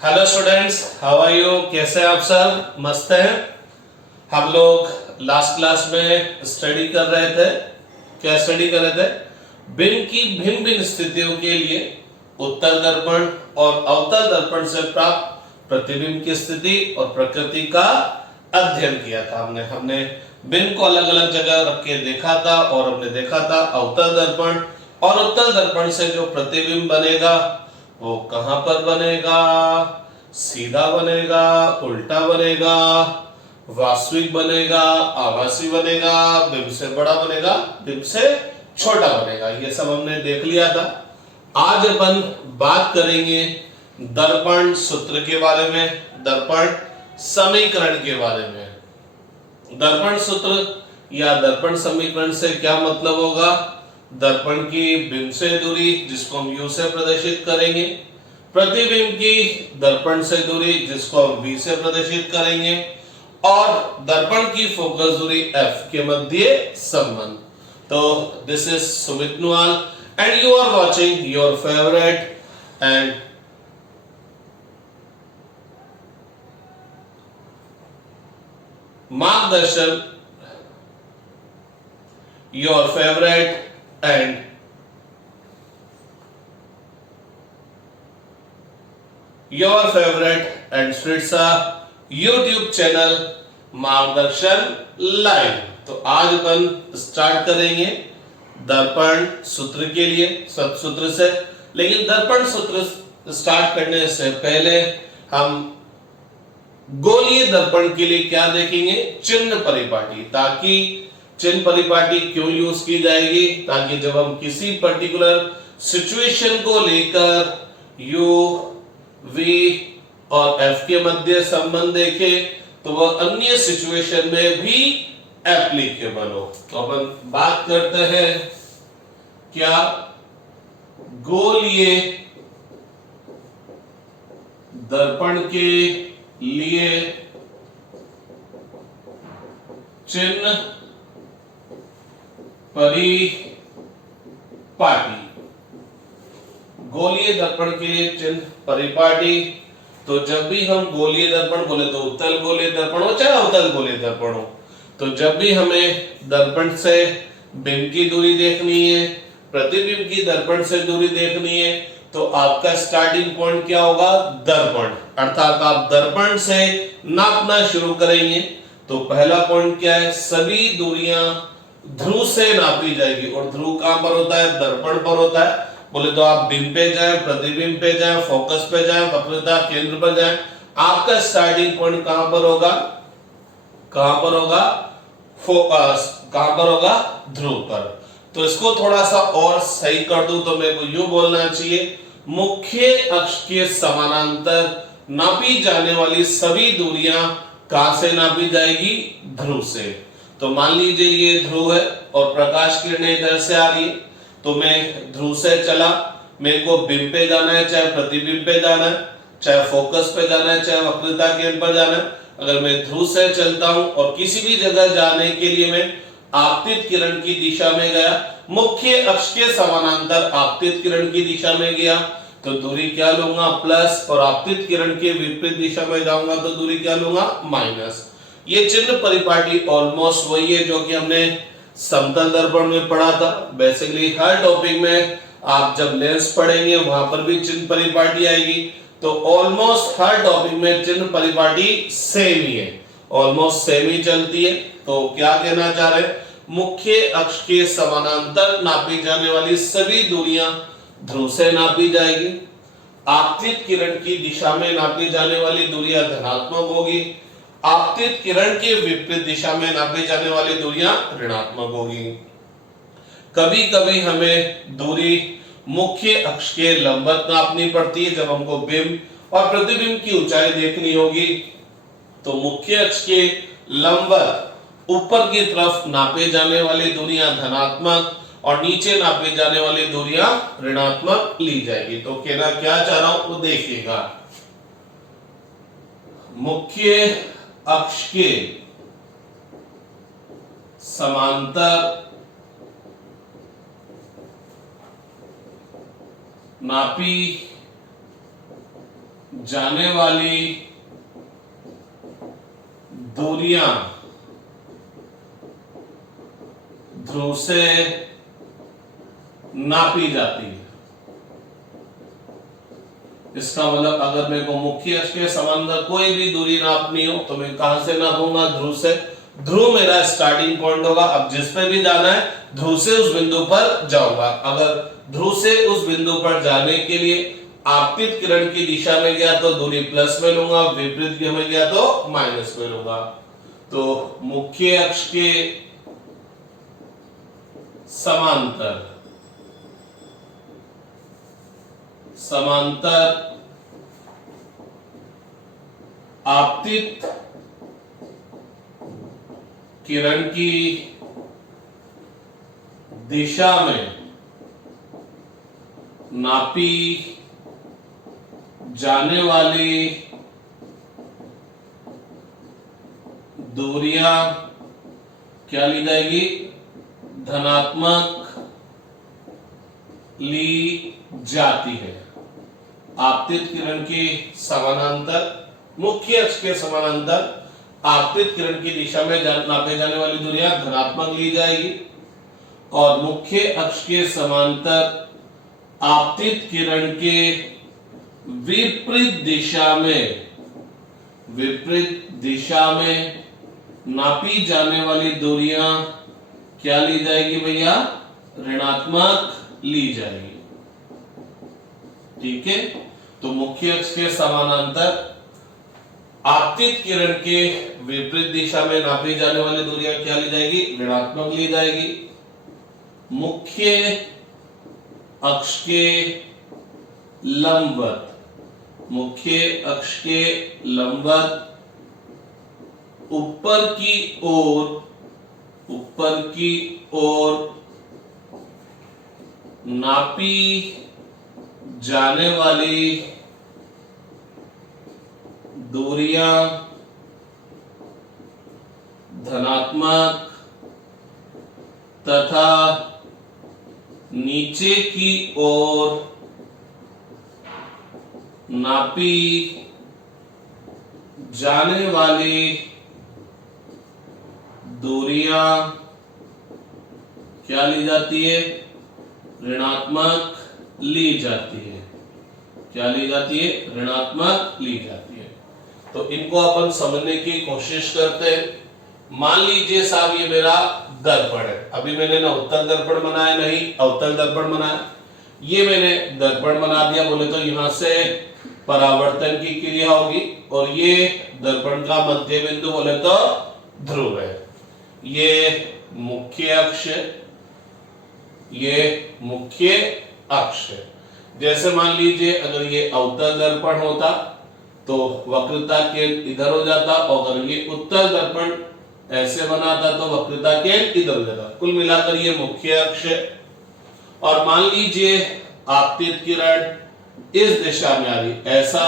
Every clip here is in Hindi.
Hello students, how are you? कैसे हैं आप सब? मस्त हैं। हम लोग लास्ट क्लास में स्टडी कर रहे थे। क्या स्टडी कर रहे थे? बिंब की भिन्न भिन्न स्थितियों के लिए उत्तल दर्पण और अवतल दर्पण से प्राप्त प्रतिबिंब की स्थिति और प्रकृति का अध्ययन किया था। हमने बिंब को अलग अलग जगह रख के देखा था और हमने देखा था अवतल दर्पण और उत्तल दर्पण से जो प्रतिबिंब बनेगा वो कहां पर बनेगा? सीधा बनेगा, उल्टा बनेगा, वास्तविक बनेगा, आभासी बनेगा, बिंब से बड़ा बनेगा, बिंब से छोटा बनेगा। ये सब हमने देख लिया था। आज अपन बात करेंगे दर्पण सूत्र के बारे में, दर्पण समीकरण के बारे में। दर्पण सूत्र या दर्पण समीकरण से क्या मतलब होगा? दर्पण की बिंब से दूरी, जिसको हम u से प्रदर्शित करेंगे, प्रतिबिंब की दर्पण से दूरी, जिसको हम v से प्रदर्शित करेंगे, और दर्पण की फोकस दूरी f के मध्य संबंध। तो this is Sumit Nual and you are watching your favorite and Margdarshan, your favorite and your favorite and Switsa YouTube channel Margdarshan live. तो आज अपन स्टार्ट करेंगे दर्पण सूत्र के लिए, सूत्र से। लेकिन दर्पण सूत्र स्टार्ट करने से पहले हम गोलीय दर्पण के लिए क्या देखेंगे? चिन्ह परिपाटी। ताकि चिन्ह परिपाटी क्यों यूज की जाएगी? ताकि जब हम किसी पर्टिकुलर सिचुएशन को लेकर u, v और f के मध्य संबंध देखें तो वह अन्य सिचुएशन में भी एप्लीकेबल हो। तो अपन बात करते हैं क्या? गोलीय दर्पण के लिए चिन्ह परिपाटी। गोलीय दर्पण के लिए चिन्ह परिपाटी। तो जब भी हम गोलीय दर्पण बोले तो उत्तल गोलीय दर्पण हो चाहे अवतल गोलीय दर्पण हो, तो जब भी हमें दर्पण से बिंब की दूरी देखनी है, प्रतिबिंब की दर्पण से दूरी देखनी है, तो आपका स्टार्टिंग पॉइंट क्या होगा? दर्पण। अर्थात आप दर्पण से नापना शुरू करेंगे। तो पहला पॉइंट क्या है? सभी दूरियां ध्रुव से नापी जाएगी। और ध्रुव कहां पर होता है? दर्पण पर होता है। बोले तो आप बिंब पे जाए, प्रतिबिंब पे जाए, फोकस पे जाए, वक्रता केंद्र पर जाए, आपका स्टार्टिंग पॉइंट कहां पर होगा? कहां पर होगा? फोकस कहां पर होगा? ध्रुव पर। तो इसको थोड़ा सा और सही कर दूं तो मेरे को यूं बोलना चाहिए, मुख्य अक्ष के समानांतर नापी जाने वाली सभी दूरियां कहां से नापी जाएगी? ध्रुव से। तो मान लीजिए ये ध्रुव है और प्रकाश किरणें इधर से आ रही है, तो मैं ध्रुव से चला, मेरे को बिंब पे जाना है, चाहे प्रतिबिंब पे जाना है, चाहे फोकस पे जाना है, चाहे वक्रता केंद्र पर जाना है। अगर मैं ध्रुव से चलता हूं और किसी भी जगह जाने के लिए मैं आपतित किरण की दिशा में गया, मुख्य अक्ष के समानांतर आपतित किरण की दिशा में गया, तो दूरी क्या लूंगा? प्लस। और आपतित किरण के विपरीत दिशा में जाऊंगा तो दूरी क्या लूंगा? माइनस। ये चिन्ह परिपाटी ऑलमोस्ट वही है जो कि हमने समतल दर्पण में पढ़ा था। बेसिकली हर टॉपिक में आप जब लेंस पढ़ेंगे वहां पर भी चिन्ह परिपाटी आएगी। तो ऑलमोस्ट हर टॉपिक में चिन्ह परिपाटी सेम ही है, ऑलमोस्ट सेम ही चलती है। तो क्या कहना चाह रहे हैं? मुख्य अक्ष के समानांतर नापी जाने वाली सभी दूरियां ध्रुव से नापी जाएगी। आपतित किरण की दिशा में नापी जाने वाली दूरियां धनात्मक होगी। आपतित किरण के विपरीत दिशा में नापी जाने वाली दूरियां ऋणात्मक होगी। कभी कभी हमें दूरी मुख्य अक्ष के लंबवत नापनी पड़ती है। जब हमको बिंब और प्रतिबिंब की ऊंचाई देखनी होगी तो मुख्य अक्ष के लंबवत ऊपर की तरफ नापे जाने वाली दूरियां धनात्मक और नीचे नापे जाने वाली दूरियां ऋणात्मक ली जाएगी। तो कहना क्या चाह रहा हूं वो देखिएगा। मुख्य अक्ष के समांतर नापी जाने वाली दूरियां ध्रुव से नापी जाती है। इसका मतलब अगर मेरे को मुख्य अक्ष के समांतर कोई भी दूरी नापनी हो तो मैं कहां से नापूंगा? ध्रुव से। ध्रुव मेरा स्टार्टिंग पॉइंट होगा। अब जिस पे भी जाना है ध्रुव से उस बिंदु पर जाऊंगा। अगर ध्रुव से उस बिंदु पर जाने के लिए आपतित किरण की दिशा में गया तो दूरी प्लस में लूंगा, विपरीत में गया तो माइनस में लूंगा। तो मुख्य अक्ष के समांतर आपतित किरण की दिशा में नापी जाने वाली दूरियां क्या ली जाएगी? धनात्मक ली जाती है। आपतित किरण के समानांतर, मुख्य अक्ष के समानांतर आपतित किरण की दिशा में नापे जाने वाली दूरियां धनात्मक ली जाएगी और मुख्य अक्ष के समांतर आपतित किरण के विपरीत दिशा में नापी जाने वाली दूरियां क्या ली जाएगी भैया? ऋणात्मक ली जाएगी। ठीक है, तो मुख्य अक्ष के समानांतर आपतित किरण के विपरीत दिशा में नापी जाने वाली दूरियां क्या ली जाएगी? ऋणात्मक ली जाएगी। मुख्य अक्ष के लंबवत, ऊपर की ओर नापी जाने वाली दूरियां धनात्मक तथा नीचे की ओर नापी जाने वाली दूरियां क्या ली जाती है? ऋणात्मक ली जाती है। क्या ली जाती है? ऋणात्मक ली जाती है। तो इनको अपन समझने की कोशिश करते हैं। मान लीजिए साहब ये मेरा दर्पण है। अभी मैंने ना उत्तल दर्पण बनाया, नहीं अवतल दर्पण बनाया। ये मैंने दर्पण बना दिया, बोले तो यहां से परावर्तन की क्रिया होगी और ये दर्पण का मध्य बिंदु बोले तो ध्रुव है। ये मुख्य अक्ष है, ये मुख्य अक्ष है। जैसे मान लीजिए अगर ये अवतल दर्पण होता तो वक्रता केंद्र इधर हो जाता और अगर ये उत्तल दर्पण ऐसे बनाता तो वक्रता केंद्र इधर हो जाता। कुल मिलाकर ये मुख्य अक्ष है। और मान लीजिए आपतित किरण इस दिशा में आ रही, ऐसा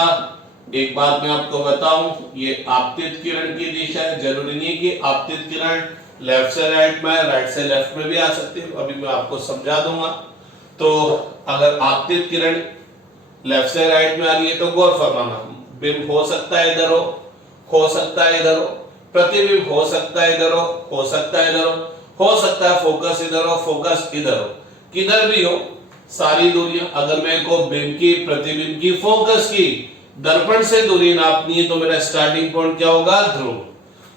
एक बात मैं आपको बताऊं, ये आपतित किरण की दिशा है। जरूरी नहीं कि आपतित किरण लेफ्ट से राइट में, राइट से लेफ्ट में भी आ सकती है। अभी मैं आपको समझा दूंगा। तो अगर आपतित किरण लेफ्ट से राइट में आ रही है तो गौर फरमाना, बिंब हो सकता है इधर हो सकता है इधर हो, प्रतिबिंब हो सकता है इधर हो सकता है इधर हो सकता है फोकस इधर हो, फोकस इधर हो, किधर भी हो। सारी दूरियां, अगर मेरे को बिंब की, प्रतिबिंब की, फोकस की, दर्पण से दूरी नापनी है तो मेरा स्टार्टिंग पॉइंट क्या होगा? ध्रुव।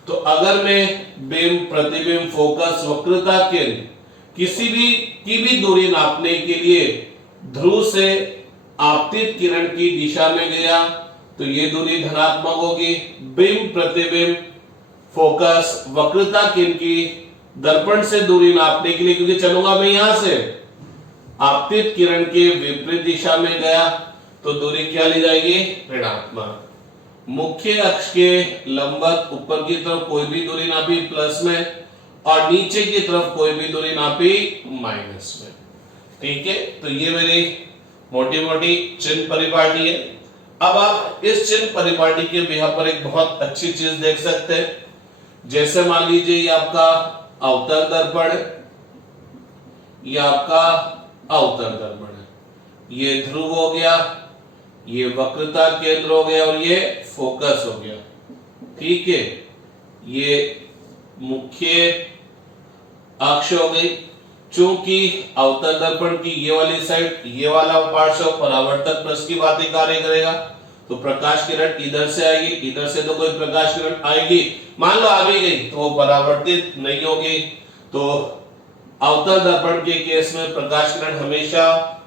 तो अगर मैं बिंब, प्रतिबिंब, फोकस, वक्रता केंद्र किसी भी दूरी नापने के लिए ध्रुव से आपतित किरण की दिशा में गया तो ये दूरी धनात्मक होगी। बिंब, प्रतिबिंब, फोकस, वक्रता केंद्र की दर्पण से दूरी नापने के लिए, क्योंकि चलूंगा मैं यहां से, आपतित किरण के विपरीत दिशा में गया तो दूरी क्या ली जाएगी? ऋणात्मक। मुख्य अक्ष के लंबवत ऊपर की तरफ कोई भी दूरी नापी प्लस में और नीचे की तरफ कोई भी दूरी नापी माइनस में। ठीक है, तो ये मेरी मोटी मोटी चिन्ह परिपाटी है। अब आप इस चिन्ह परिपाटी के बिहार पर एक बहुत अच्छी चीज देख सकते हैं। जैसे मान लीजिए ये आपका अवतल दर्पण है, ये आपका अवतल दर्पण है, ये ध्रुव हो गया, ये वक्रता केंद्र हो गया और ये फोकस हो गया। ठीक है, ये मुख्य अक्ष हो गई। चूंकि अवतल दर्पण की ये वाली साइड, ये वाला पार्श्व परावर्तक पृष्ठ की बातें कार्य करेगा, तो प्रकाश किरण इधर से आएगी, इधर से तो कोई प्रकाश किरण आएगी, मान लो आ भी गई तो वो परावर्तित नहीं होगी। तो अवतल दर्पण के केस में प्रकाश किरण हमेशा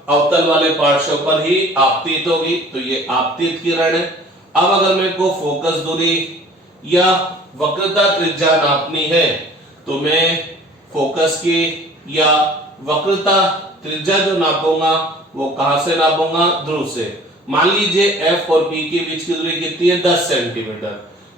अवतल वाले पार्श्व पर ही आपतित होगी, तो ये आपतित किरण है। अब अगर मेरे को फोकस दूरी या वक्रता त्रिज्या नापनी है तो मैं फोकस की या वक्रता त्रिज्या जो नापूंगा वो कहां से नापूंगा? ध्रुव से। मान लीजिए F और P के बीच की दूरी कितनी है? 10 सेंटीमीटर।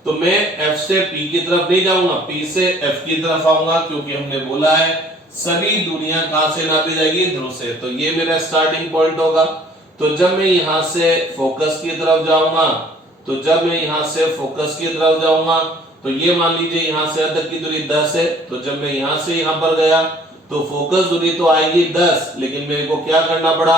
तो मैं F से P की तरफ नहीं जाऊंगा, P से F की तरफ आऊंगा, क्योंकि हमने बोला है सभी दूरियां कहां से नापी जाएगी? ध्रुव से। तो ये मेरा स्टार्टिंग पॉइंट होगा। तो जब मैं यहां से फोकस की तरफ जाऊंगा, तो ये मान लीजिए यहां से तक की दूरी 10 है, तो जब मैं यहां से यहां पर गया तो फोकस दूरी तो आएगी 10, लेकिन मेरे को क्या करना पड़ा?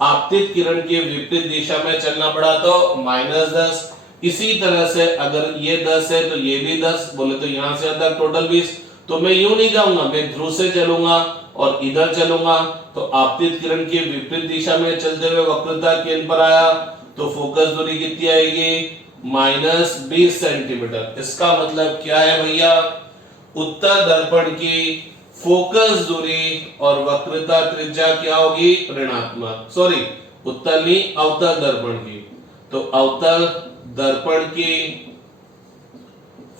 आपतित किरण के विपरीत दिशा में चलना पड़ा, तो -10। इसी तरह से अगर ये 10 है तो ये भी 10, बोले तो यहां से तक टोटल 20। तो मैं यूं नहीं जाऊंगा, मैं ध्रुव से चलूंगा और इधर चलूंगा, तो आपतित किरण के विपरीत दिशा में चलते हुए वक्रता केंद्र पर आया, तो फोकस दूरी कितनी आएगी? -20 सेंटीमीटर। इसका मतलब क्या है भैया? उत्तल दर्पण की फोकस दूरी और वक्रता त्रिज्या क्या होगी? ऋणात्मक। सॉरी, उत्तल नहीं, अवतल दर्पण की। तो अवतल दर्पण की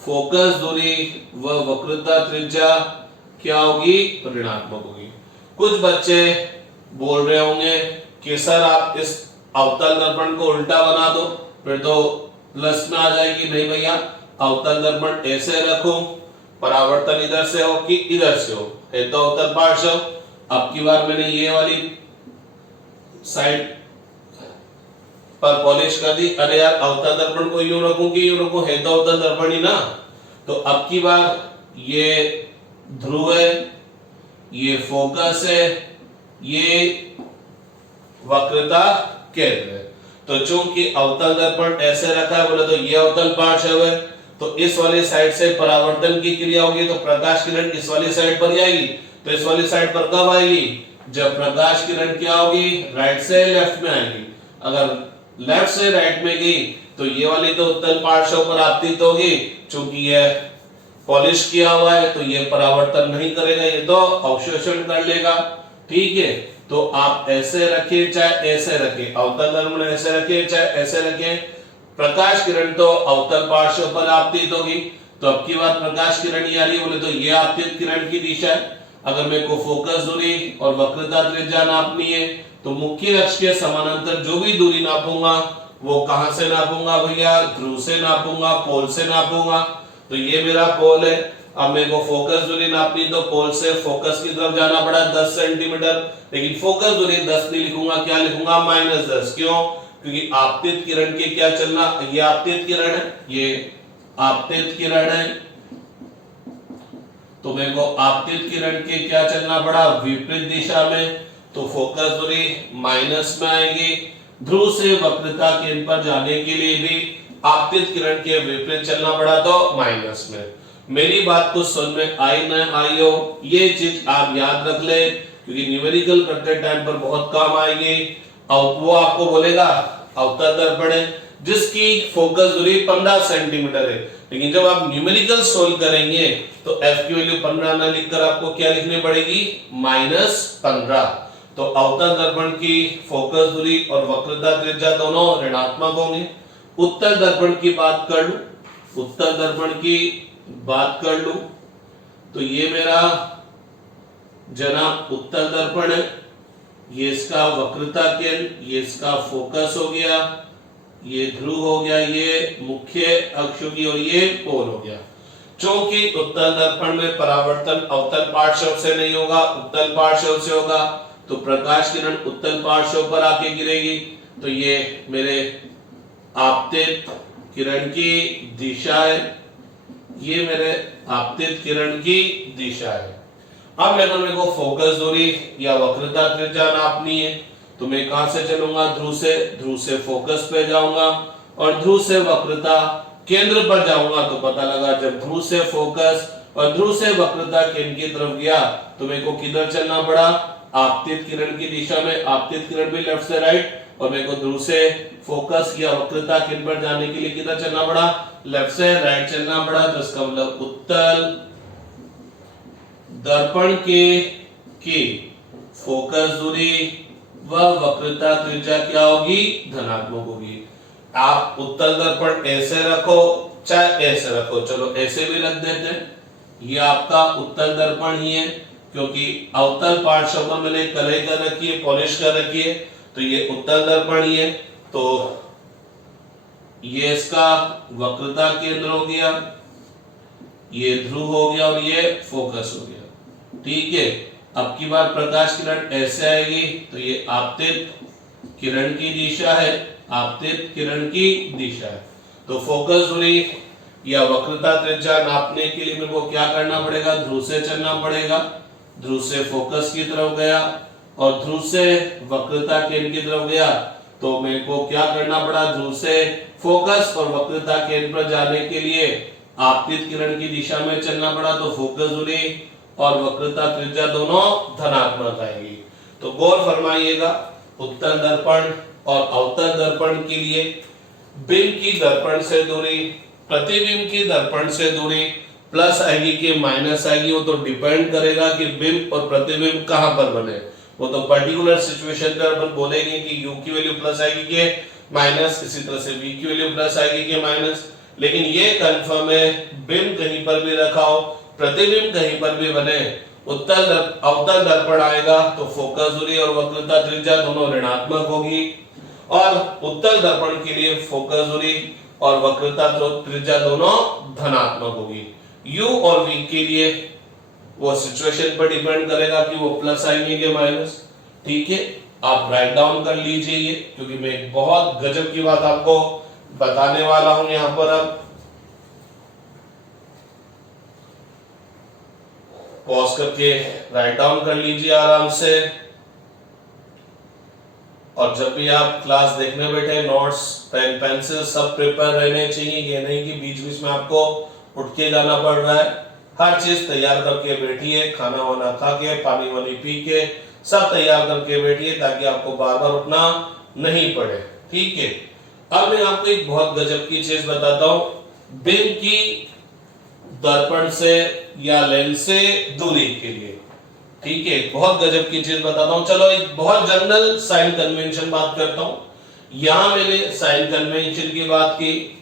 फोकस दूरी व वक्रता त्रिज्या क्या होगी? ऋणात्मक होगी। कुछ बच्चे बोल रहे होंगे कि सर आप इस अवतल दर्पण को उल्टा बना दो, फिर तो प्लस में आ जाएगी। नहीं भैया, अवतल दर्पण ऐसे रखो, परावर्तन इधर से हो कि इधर से हो, है तो अवतल पार्श्व। अब की बार मैंने ये वाली साइड पर पॉलिश कर दी। अरे यार, अवतल दर्पण को यूं रखूं कि यूं रखूं, है तो अवतल दर्पण ही ना। तो अब की बार ये ध्रुव है, ये फोकस है, ये वक्रता केंद्र है। तो चूंकि अवतल दर्पण ऐसे रखा है, बोले तो ये अवतल पार्श्व है, तो इस वाली साइड से परावर्तन की क्रिया होगी, तो प्रकाश किरण इस वाली साइड पर ही आएगी। तो इस वाली साइड पर कब आएगी? जब प्रकाश किरण क्या होगी? राइट से लेफ्ट में आएगी। अगर लेफ्ट से राइट में गई तो ये वाली तो उत्तल पार्श्व पर आपतित होगी, चूंकि ये पॉलिश किया हुआ है तो ये परावर्तन नहीं करेगा, ये तो अवशोषण कर लेगा। ठीक है, तो आप ऐसे रखिए चाहे ऐसे रखिए, अवतल दर्पण ऐसे रखिए चाहे ऐसे रखिए, प्रकाश किरण तो अवतल पार्श्व पर आपतित होगी। तो अब की बार प्रकाश किरण ये आ रही है, बोले तो ये आपतित किरण की दिशा है। अगर मेरे को फोकस दूरी और वक्रता त्रिज्या नापनी है तो मुख्य अक्ष के समानांतर जो भी दूरी नापूंगा वो कहां से नापूंगा भैया? ध्रुव से नापूंगा, पोल से नापूंगा। तो ये मेरा पोल है। अब मेरे को फोकस दूरी नापनी, तो पोल से फोकस की तरफ जाना पड़ा 10 सेंटीमीटर, लेकिन फोकस दूरी 10 नहीं लिखूंगा, क्या लिखूंगा? -10। क्यों? क्योंकि आपतित किरण के क्या चलना, ये आपतित किरण है, ये आपतित किरण है, तो मेरे को आपतित किरण के क्या चलना पड़ा? विपरीत दिशा में। तो फोकस दूरी माइनस में आएगी। ध्रुव से वक्रता केंद्र पर जाने के लिए भी आपतित किरण के विपरीत चलना पड़ा, तो माइनस में। मेरी बात को समझ में आई न आई हो, ये चीज आप याद रख ले, क्योंकि न्यूमेरिकल करते टाइम पर बहुत काम आएगी। और वो आपको बोलेगा अवतल दर्पण है जिसकी फोकस दूरी 15 सेंटीमीटर है, लेकिन जब आप न्यूमेरिकल सोल्व करेंगे तो f की वैल्यू 15 ना लिखकर आपको क्या लिखनी पड़ेगी? -15। तो अवतल दर्पण की फोकस दूरी और वक्रता त्रिज्या दोनों ऋणात्मक होंगे। उत्तल दर्पण की बात कर लूं, उत्तल दर्पण की बात कर लूं तो ये मेरा जनाब उत्तल दर्पण है, ये इसका वक्रता केंद्र, ये इसका फोकस हो गया, ये ध्रुव हो गया, ये मुख्य अक्ष होगी और ये पोल हो गया। क्योंकि उत्तल दर्पण में परावर्तन अवतल पार्श्व से नहीं होगा, उत्तल पार्श्व से होगा, तो प्रकाश किरण उत्तल पार्श्व पर आके गिरेगी। तो ये मेरे आपतित किरण की दिशा है, ये मेरे आपतित किरण की दिशा है। अब मेरे को फोकस दूरी या वक्रता त्रिज्या नापनी है, तो मैं कहां से चलूंगा, ध्रुव से फोकस पे जाऊंगा और ध्रुव से वक्रता केंद्र पर जाऊंगा। तो पता लगा जब ध्रुव से फोकस और ध्रुव से वक्रता केंद्र की तरफ गया तो मेरे को किधर चलना पड़ा, आपतित किरण की दिशा में। आपतित किरण भी लेफ्ट से राइट, और मेरे को ध्रुव से फोकस या वक्रता केंद्र पर जाने के लिए किधर चलना पड़ा, लेफ्ट से राइट चलना पड़ा। तो इसका मतलब उत्तल दर्पण के फोकस दूरी व वक्रता त्रिज्या क्या होगी, धनात्मक होगी। आप उत्तल दर्पण ऐसे रखो चाहे ऐसे रखो, चलो ऐसे भी रख देते हैं। ये आपका उत्तल दर्पण ही है, क्योंकि अवतल पार्श्व पर मैंने कलई कर रखी है, पॉलिश कर रखी है, तो ये उत्तल दर्पण ही है। तो ये इसका वक्रता केंद्र हो गया, ये ध्रुव हो गया और ये फोकस हो गया। ठीक है, अब की बार प्रकाश किरण ऐसे आएगी तो ये आपतित किरण की दिशा है, आपतित किरण की दिशा है। तो फोकस दूरी या वक्रता त्रिज्या नापने के लिए मेरे को क्या करना पड़ेगा, ध्रुव से चलना पड़ेगा। ध्रुव से फोकस की तरफ गया और ध्रुव से वक्रता केंद्र की तरफ गया, तो मेरे को क्या करना पड़ा, ध्रुव से फोकस और वक्रता केंद्र पर जाने के लिए आपतित किरण की दिशा में चलना पड़ा। तो फोकस दूरी और वक्रता त्रिज्या दोनों धनात्मक आएगी। तो गौर फरमाइएगा, उत्तल दर्पण और अवतल दर्पण के लिए बिंब की दर्पण से दूरी, प्रतिबिंब की दर्पण से दूरी प्लस आएगी कि माइनस आएगी, वो तो डिपेंड करेगा कि बिंब और प्रतिबिंब कहां पर बने। वो तो पर्टिकुलर सिचुएशन पर अपन बोलेंगे कि u की वैल्यू प्लस आएगी कि माइनस, इसी तरह से v की वैल्यू प्लस आएगी कि माइनस। लेकिन ये कंफर्म है, बिंब कहीं पर भी रखा हो, प्रतिबिंब कहीं पर भी बने, अवतल दर्पण आएगा तो फोकस दूरी और वक्रता त्रिज्या दोनों ऋणात्मक होगी, और उत्तल दर्पण के लिए फोकस दूरी और वक्रता त्रिज्या दोनों धनात्मक होगी। u और v के लिए वो सिचुएशन पर डिपेंड करेगा कि वो प्लस आएंगे कि माइनस। ठीक है, आप राइट डाउन कर लीजिए ये, क्योंकि मैं एक बहुत गजब की बात आपको बताने वाला हूं यहां पर। अब पॉज करके राइट डाउन कर लीजिए आराम से। और जब भी आप क्लास देखने बैठे, नोट्स पेन पेंसिल सब प्रिपेयर रहने चाहिए। ये नहीं कि बीच बीच में आपको उठ के जाना पड़ रहा है। हर चीज तैयार करके बैठिए, खाना वाना खा के, पानी वानी पी के सब तैयार करके बैठिए, ताकि आपको बार बार उठना नहीं पड़े। ठीक है, अब मैं आपको एक बहुत गजब की चीज बताता हूं, बिंब की दर्पण से या लेंस से दूरी के लिए। ठीक है, बहुत गजब की चीज बताता हूं। चलो एक बहुत जनरल साइन कन्वेंशन बात करता हूं। यहां मैंने साइन कन्वेंशन की बात की,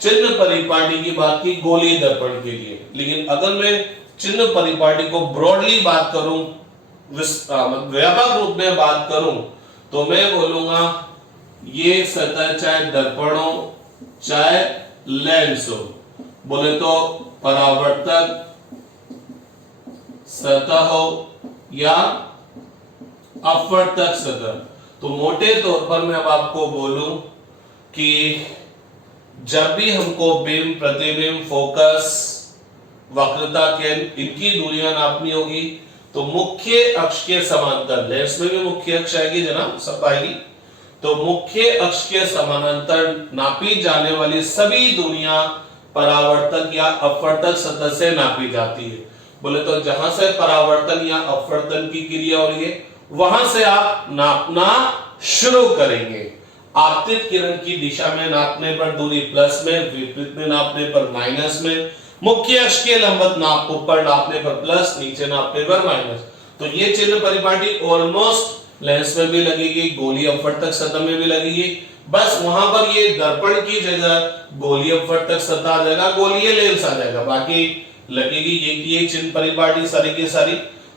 चिन्ह परिपाटी की बात की गोलीय दर्पण के लिए। लेकिन अगर मैं चिन्ह परिपाटी को ब्रॉडली बात करूं, व्यापक रूप में बात करूं, तो मैं बोलूंगा ये सतह चाहे दर्पण हो चाहे लेंस हो, बोले तो परावर्तक सतह हो या अपवर्तक सतह। तो मोटे तौर पर मैं अब आपको बोलूं कि जब भी हमको बिंब, प्रतिबिंब, फोकस, वक्रता केंद्र, इनकी दूरियां नापनी होगी, तो मुख्य अक्ष के समांतर, लेंस में भी मुख्य अक्ष आएगी जनाब, सब आएगी, तो मुख्य अक्ष के समानांतर नापी जाने वाली सभी दूरियां परावर्तक या अपवर्तक सतह से नापी जाती है। बोले तो जहां से परावर्तन या अपवर्तन की क्रिया हो रही है, वहां से आप नापना शुरू करेंगे। आपतित किरण की दिशा में नापने पर दूरी प्लस में, विपरीत में नापने पर माइनस में, मुख्य अक्ष के लंबवत नाप ऊपर नापने पर प्लस, नीचे नापने पर माइनस। तो ये चिन्ह परिपाटी ऑलमोस्ट लेंस में भी लगेगी, गोलीय अपवर्तक सतह में भी लगेगी। बस वहां पर ये दर्पण की जगह गोलीय अपवर्तक सतह आ जाएगा, गोलीय लेंस आ जाएगा, बाकी लगेगी ये चिन्ह परिपाटी सारी की सारी।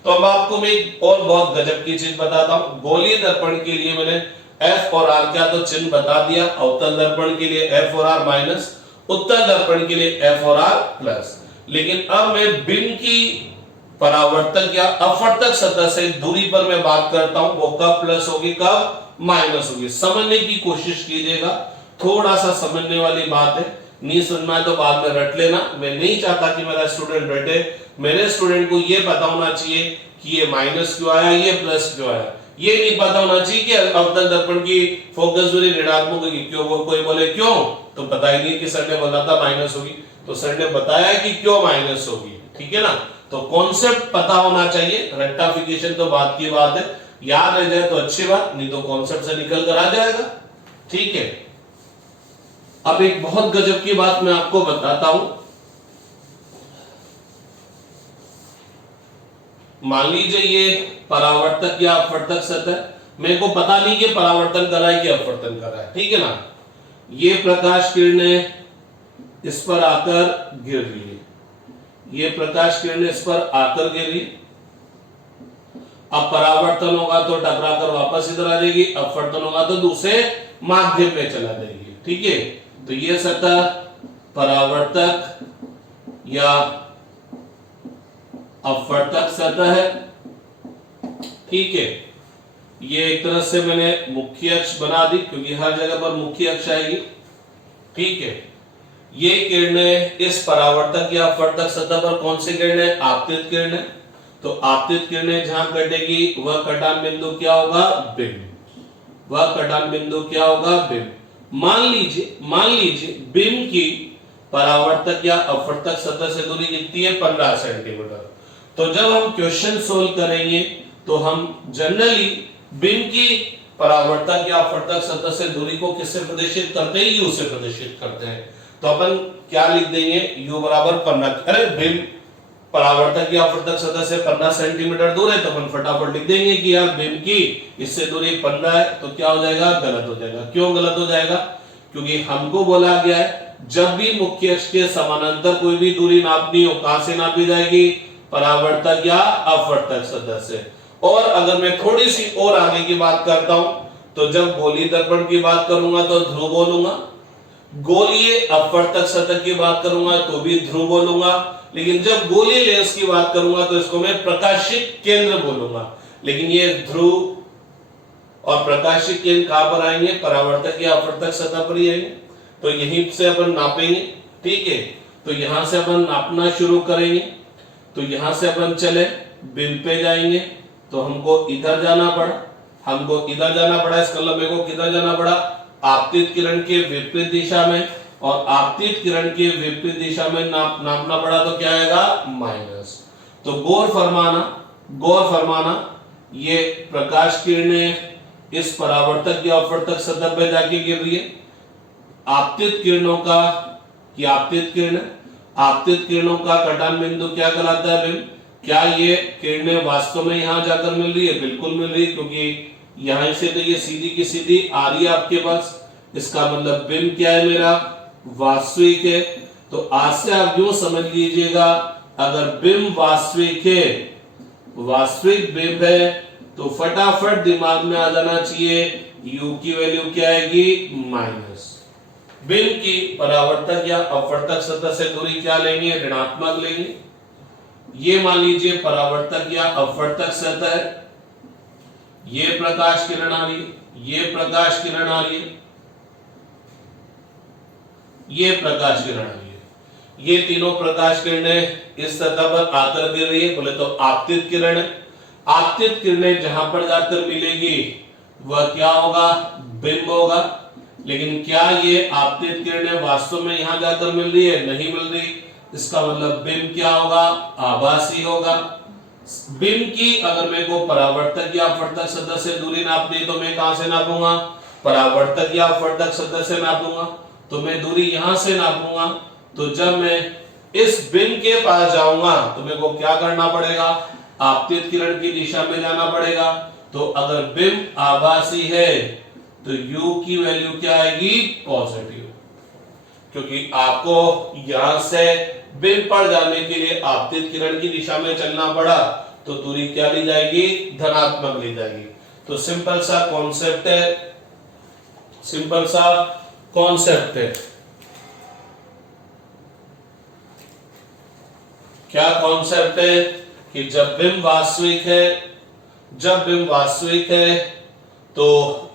तो अब आपको मैं और बहुत गजब की चीज बताता हूं। गोलीय दर्पण के लिए मैंने F और R क्या तो चिन्ह बता दिया, अवतल दर्पण के लिए F और R माइनस, उत्तल दर्पण के लिए F और R प्लस। लेकिन अब मैं बिंब की परावर्तक या अपवर्तक सतह से दूरी पर मैं बात करता हूं, वो कब प्लस होगी कब माइनस होगी। समझने की कोशिश कीजिएगा, थोड़ा सा समझने वाली बात है, नहीं सुनना है तो बाद में रट लेना। मैं नहीं चाहता कि मेरा स्टूडेंट रटे, मेरे स्टूडेंट को ये पता होना चाहिए कि ये माइनस क्यों आया, ये प्लस क्यों आया। ये नहीं पता होना चाहिए कि अवतल दर्पण की फोकस दूरी ऋणात्मक होगी। क्यों, वो कोई बोले क्यों, तो पता ही नहीं कि सर ने बोला था माइनस होगी, तो सर ने बताया कि क्यों माइनस होगी। ठीक है ना, तो कॉन्सेप्ट पता होना चाहिए। रेक्टिफिकेशन तो बात की बात है, याद रह जाए तो अच्छी बात, नहीं तो कॉन्सेप्ट से निकल कर आ जाएगा। ठीक है, अब एक बहुत गजब की बात मैं आपको बताता हूं। मान लीजिए ये परावर्तक या अपवर्तक सतह, मेरे को पता नहीं कि परावर्तन कर रहा है कि अपवर्तन कर रहा है। ठीक है ना, ये प्रकाश किरणें इस पर आकर गिर रही है, ये प्रकाश किरणें इस पर आकर गिर रही। अब परावर्तन होगा तो टकराकर वापस इधर आ जाएगी, अपवर्तन होगा तो दूसरे माध्यम में चला जाएगी। ठीक है, तो ये सतह परावर्तक या अपवर्तक सतह है। ठीक है, ये एक तरह से मैंने मुख्य अक्ष बना दी क्योंकि हर जगह पर मुख्य अक्ष आएगी। ठीक है, ये किरणें इस परावर्तक या अपवर्तक सतह पर कौन सी किरणें, आपतित किरणें। तो आपतित किरणें जहां कटेगी वह कटान बिंदु क्या होगा, बिंब। वह कटान बिंदु क्या होगा, बिंब। मान लीजिए बिंब की परावर्तक या अपवर्तक सतह से दूरी कितनी है, 15 सेंटीमीटर। तो जब हम क्वेश्चन सोल्व करेंगे तो हम जनरली बिंब की परावर्तक या अपवर्तक सतह से दूरी को किससे प्रदर्शित करते हैं, u से प्रदर्शित करते हैं। तो अपन क्या लिख देंगे, u बराबर 15। अरे बिंब परावर्तक या अपवर्तक सतह से 15 सेंटीमीटर दूर है, तो अपन फटाफट लिख देंगे कि यार बिंब की इससे दूरी 15 है। तो क्या हो जाएगा, गलत हो जाएगा। क्यों गलत हो जाएगा, क्योंकि हमको बोला गया है जब भी मुख्य अक्ष के समानांतर कोई भी दूरी नापनी हो, कहां से नापी जाएगी, परावर्तक या अपवर्तक सतह से। और अगर मैं थोड़ी सी और आगे की बात करता हूं, तो जब गोलीय दर्पण की बात करूंगा तो ध्रुव बोलूंगा, गोलीय अपवर्तक सतह की बात करूंगा तो भी ध्रुव बोलूंगा, लेकिन जब गोलीय लेंस की बात करूंगा तो इसको मैं प्रकाशिक केंद्र बोलूंगा। लेकिन ये ध्रुव और प्रकाशिक केंद्र कहां पर आएंगे, परावर्तक या अपवर्तक सतह पर ही आएंगे। तो यहीं से अपन नापेंगे। ठीक है, तो यहां से अपन नापना शुरू करेंगे। तो यहां से अपन चले बिंब पे जाएंगे, तो हमको इधर जाना पड़ा, इसका मतलब मेरे को किधर जाना पड़ा, आपतित किरण के विपरीत दिशा में। और आपतित किरण के विपरीत दिशा में नापना पड़ा तो क्या आएगा, माइनस। तो गौर फरमाना ये प्रकाश किरणें इस परावर्तक या अपवर्तक सतह पे जाके गिर रही है। आपतित किरणों का कटान बिंदु क्या कहलाता है, बिंब। क्या ये किरणें वास्तव में यहां जाकर मिल रही है, बिल्कुल मिल रही है, क्योंकि यहां से तो ये सीधी की सीधी आ रही है आपके पास। इसका मतलब बिंब क्या है, मेरा वास्तविक है। तो आज से आप यूं समझ लीजिएगा, अगर बिंब वास्तविक बिंब है तो फटाफट दिमाग में आ जाना चाहिए u की वैल्यू क्या आएगी, माइनस। बिंब की परावर्तक या अपवर्तक सतह से दूरी क्या लेंगे, ऋणात्मक लेंगे। ये मान लीजिए परावर्तक या अपवर्तक सतह है, ये प्रकाश किरण आ रही है, ये प्रकाश किरण आ रही है, ये प्रकाश किरण आ रही है। ये तीनों प्रकाश किरणें इस सतह पर आकर गिर रही है। बोले तो आपतित किरण है। आपतित किरणें जहां पर जाकर मिलेगी वह क्या होगा, बिंब होगा। लेकिन क्या ये आपतित किरणें वास्तव में यहां जाकर मिल रही है, नहीं मिल रही। इसका मतलब बिंब क्या होगा, आभासी होगा। बिंब की अगर मेरे को परावर्तक या अपवर्तक सतह से दूरी नापनी, तो मैं कहां से नापूंगा, परावर्तक या अपवर्तक सतह से नापूंगा। तो मैं दूरी यहां से नापूंगा। तो जब मैं इस बिंब के पास जाऊंगा तो मेरे को क्या करना पड़ेगा, आपतित किरण की दिशा में जाना पड़ेगा। तो अगर बिंब आभासी है तो u की वैल्यू क्या आएगी, पॉजिटिव, क्योंकि आपको यहां से बिंब पर जाने के लिए आपतित किरण की दिशा में चलना पड़ा, तो दूरी क्या ली जाएगी, धनात्मक ली जाएगी। तो सिंपल सा कॉन्सेप्ट है। क्या कॉन्सेप्ट है कि जब बिंब वास्तविक है तो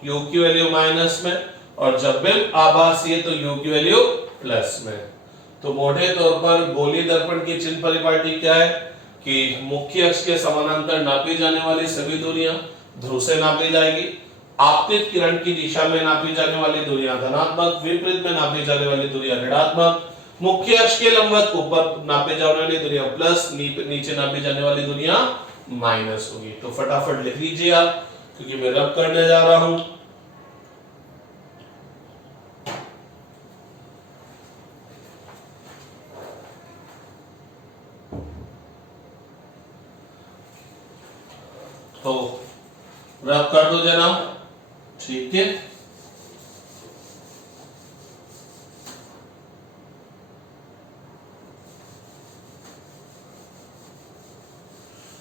u की वैल्यू माइनस में, और जब बिंब आभासी है तो u की वैल्यू प्लस में। तो मोटे तौर पर गोलीय दर्पण की चिन्ह परिपाटी क्या है कि मुख्य अक्ष के समानांतर नापी जाने वाली सभी दूरियां ध्रुव से नापी जाएगी। आपतित किरण की दिशा में नापी जाने वाली दूरियां धनात्मक, विपरीत में नापी जाने वाली दूरियां ऋणात्मक, मुख्य अक्ष के लंबवत ऊपर नापे जाने वाली दूरियां प्लस, नीचे नापी जाने वाली दूरियां माइनस होगी। तो फटाफट लिख लीजिए आप, क्योंकि मैं रब करने जा रहा हूं। तो रब कर दो जनाब, ठीक है।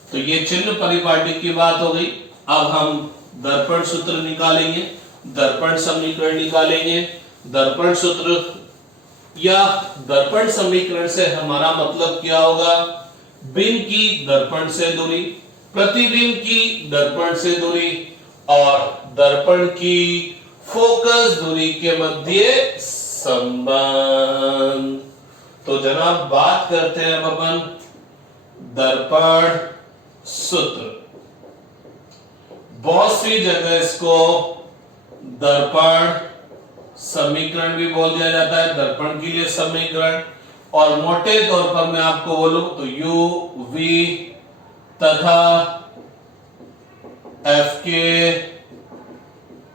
तो ये चिन्ह परिपाटी की बात हो गई। अब हम दर्पण सूत्र निकालेंगे, दर्पण समीकरण निकालेंगे। दर्पण सूत्र या दर्पण समीकरण से हमारा मतलब क्या होगा? बिंब की दर्पण से दूरी, प्रतिबिंब की दर्पण से दूरी और दर्पण की फोकस दूरी के मध्य संबंध। तो जनाब बात करते हैं अब अपन दर्पण सूत्र। बहुत सी जगह इसको दर्पण समीकरण भी बोल दिया जाता है, दर्पण के लिए समीकरण। और मोटे तौर पर मैं आपको बोलूं तो यू वी तथा एफ के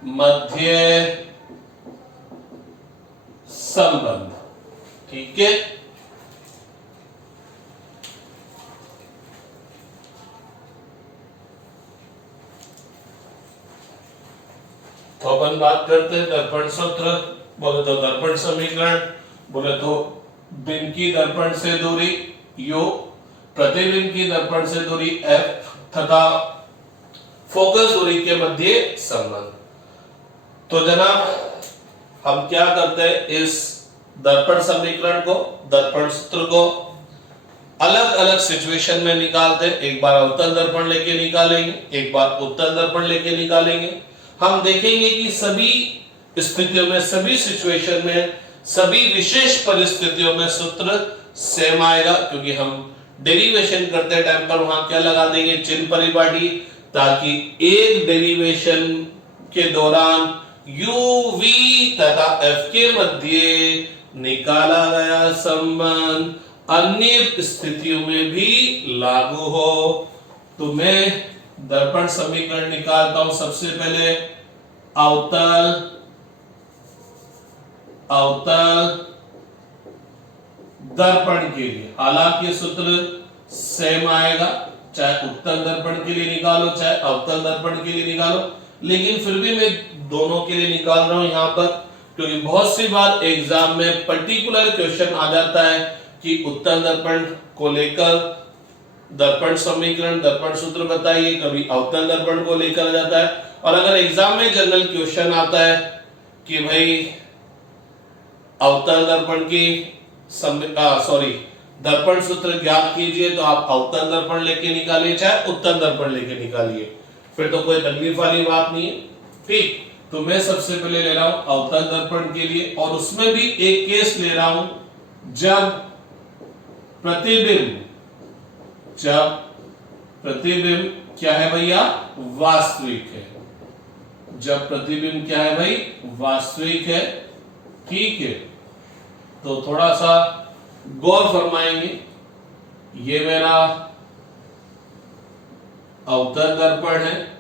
मध्य संबंध, ठीक है। तो अपन बात करते हैं दर्पण सूत्र, बोले तो दर्पण समीकरण, बोले तो बिंब की दर्पण से दूरी u, प्रतिबिंब की दर्पण से दूरी f तथा फोकस दूरी के मध्य संबंध। तो जनाब हम क्या करते हैं, इस दर्पण समीकरण को, दर्पण सूत्र को अलग अलग सिचुएशन में निकालते हैं। एक बार अवतल दर्पण लेके निकालेंगे, एक बार उत्तल दर्पण लेके निकालेंगे। हम देखेंगे कि सभी स्थितियों में, सभी सिचुएशन में, सभी विशेष परिस्थितियों में सूत्र सेम आएगा, क्योंकि हम डेरिवेशन करते टाइम पर वहां क्या लगा देंगे, चिन्ह परिपाटी, ताकि एक डेरिवेशन के दौरान u v तथा f के मध्य निकाला गया संबंध अन्य स्थितियों में भी लागू हो। तो मैं दर्पण समीकरण निकालता हूं। सबसे पहले अवतल दर्पण के लिए, हालांकि सूत्र सेम आएगा, चाहे उत्तल दर्पण के लिए निकालो चाहे अवतल दर्पण के लिए निकालो, लेकिन फिर भी मैं दोनों के लिए निकाल रहा हूं यहां पर, क्योंकि बहुत सी बार एग्जाम में पर्टिकुलर क्वेश्चन आ जाता है कि उत्तल दर्पण को लेकर दर्पण समीकरण, दर्पण सूत्र बताइए, कभी अवतल दर्पण को लेकर आ जाता है। और अगर एग्जाम में जनरल क्वेश्चन आता है कि भाई अवतल दर्पण की दर्पण सूत्र ज्ञात कीजिए, तो आप अवतल दर्पण लेके निकालिए चाहे उत्तल दर्पण लेके निकालिए, फिर तो कोई तकलीफ वाली बात नहीं है, ठीक। तो मैं सबसे पहले ले रहा हूं अवतल दर्पण के लिए, और उसमें भी एक केस ले रहा हूं जब प्रतिबिंब क्या है भैया, वास्तविक है। जब प्रतिबिंब क्या है भाई, वास्तविक है, ठीक है। तो थोड़ा सा गौर फरमाएंगे। ये मेरा अवतल दर्पण है,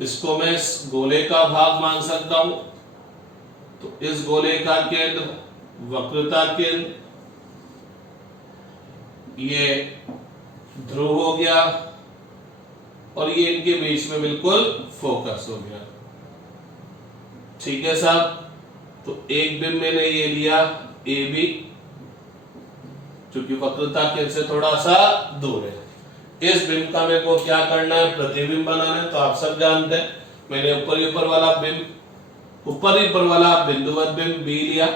इसको मैं इस गोले का भाग मान सकता हूं। तो इस गोले का केंद्र, वक्रता केंद्र, ये ध्रुव हो गया, और ये इनके बीच में बिल्कुल फोकस हो गया, ठीक है साहब। तो एक बिंब मैंने ये लिया ए बी, क्योंकि वक्रता केंद्र से थोड़ा सा दूर है। इस बिंब का मेरे को क्या करना है, प्रतिबिंब बनाना है। तो आप सब जानते हैं, मैंने ऊपर वाला बिंदुवत बिंब बी लिया।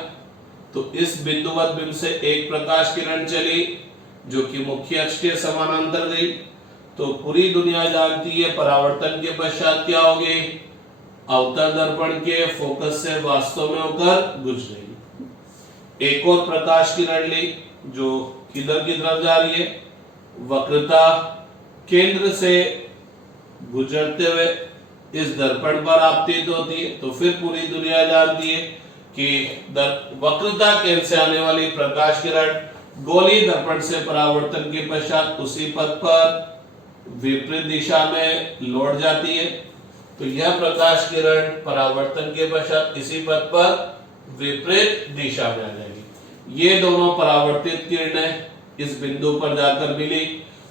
तो इस बिंदुवत बिंब से एक प्रकाश किरण चली जो कि मुख्य अक्ष के समानांतर गई। तो पूरी दुनिया जानती है परावर्तन के पश्चात क्या हो गई, अवतल दर्पण के फोकस से वास्तव में होकर गुजरेगी। एक और प्रकाश किरण ली जो किधर की तरफ जा रही है, वक्रता केंद्र से गुजरते हुए इस दर्पण पर आपतित होती है। तो फिर पूरी दुनिया जानती है कि वक्रता केंद्र से आने वाली प्रकाश किरण गोलीय दर्पण से परावर्तन के पश्चात उसी पथ पर विपरीत दिशा में लौट जाती है। तो यह प्रकाश किरण परावर्तन के पश्चात इसी पथ पर विपरीत दिशा में आ जाएगी। ये दोनों परावर्तित किरणें इस बिंदु पर जाकर मिली,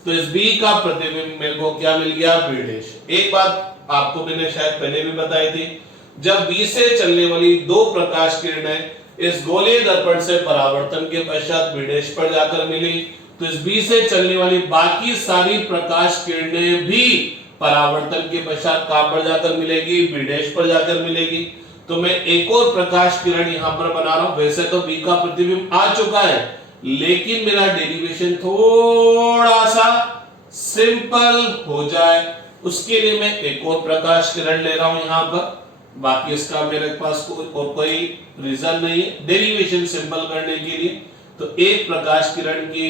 तो इस बी का प्रतिबिंब मेरे को क्या मिल गया, बी डैश। एक बात आपको मैंने शायद पहले भी बताई थी, जब बी से चलने वाली दो प्रकाश किरणें इस गोलीय दर्पण से परावर्तन के पश्चात बी डैश पर जाकर मिली, तो इस बी से चलने वाली बाकी सारी प्रकाश किरणें भी परावर्तन के पश्चात कहां पर जाकर मिलेगी, बी डैश पर जाकर मिलेगी। तो मैं एक और प्रकाश किरण यहां पर बना रहा हूं। वैसे तो बी का प्रतिबिंब आ चुका है, लेकिन मेरा डेरिवेशन थोड़ा सा सिंपल हो जाए उसके लिए मैं एक और प्रकाश किरण ले रहा हूं यहां पर। बाकी इसका मेरे पास कोई रीजन नहीं है डेरिवेशन सिंपल करने के लिए। तो एक प्रकाश किरण की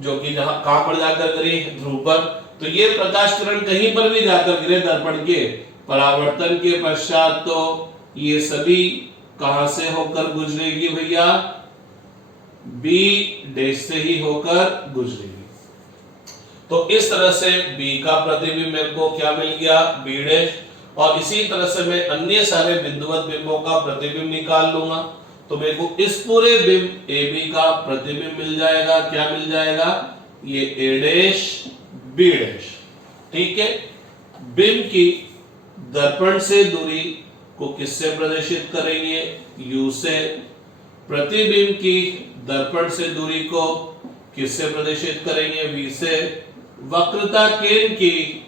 जो कि जहां कहां पर जाकर गिरी, ध्रुव पर, तो ये प्रकाश किरण कहीं पर भी जाकर गिरे दर्पण के परावर्तन के पश्चात, तो ये सभी कहां से होकर गुजरेगी भैया, बी डैश से ही होकर गुजरेगी। तो इस तरह से बी का प्रतिबिंब मेरे को क्या मिल गया, बी डैश। और इसी तरह से मैं अन्य सारे बिंदुवत बिंबों का प्रतिबिंब निकाल लूंगा, तो मेरे को इस पूरे बिंब ए बी का प्रतिबिंब मिल जाएगा। क्या मिल जाएगा, ये ए डैश बी डैश। ठीक है, बिंब की दर्पण से दूरी को किससे प्रदर्शित करेंगे, यू से। प्रतिबिंब की दर्पण से दूरी को किससे प्रदर्शित करेंगे, वी से। वक्रता केंद्र की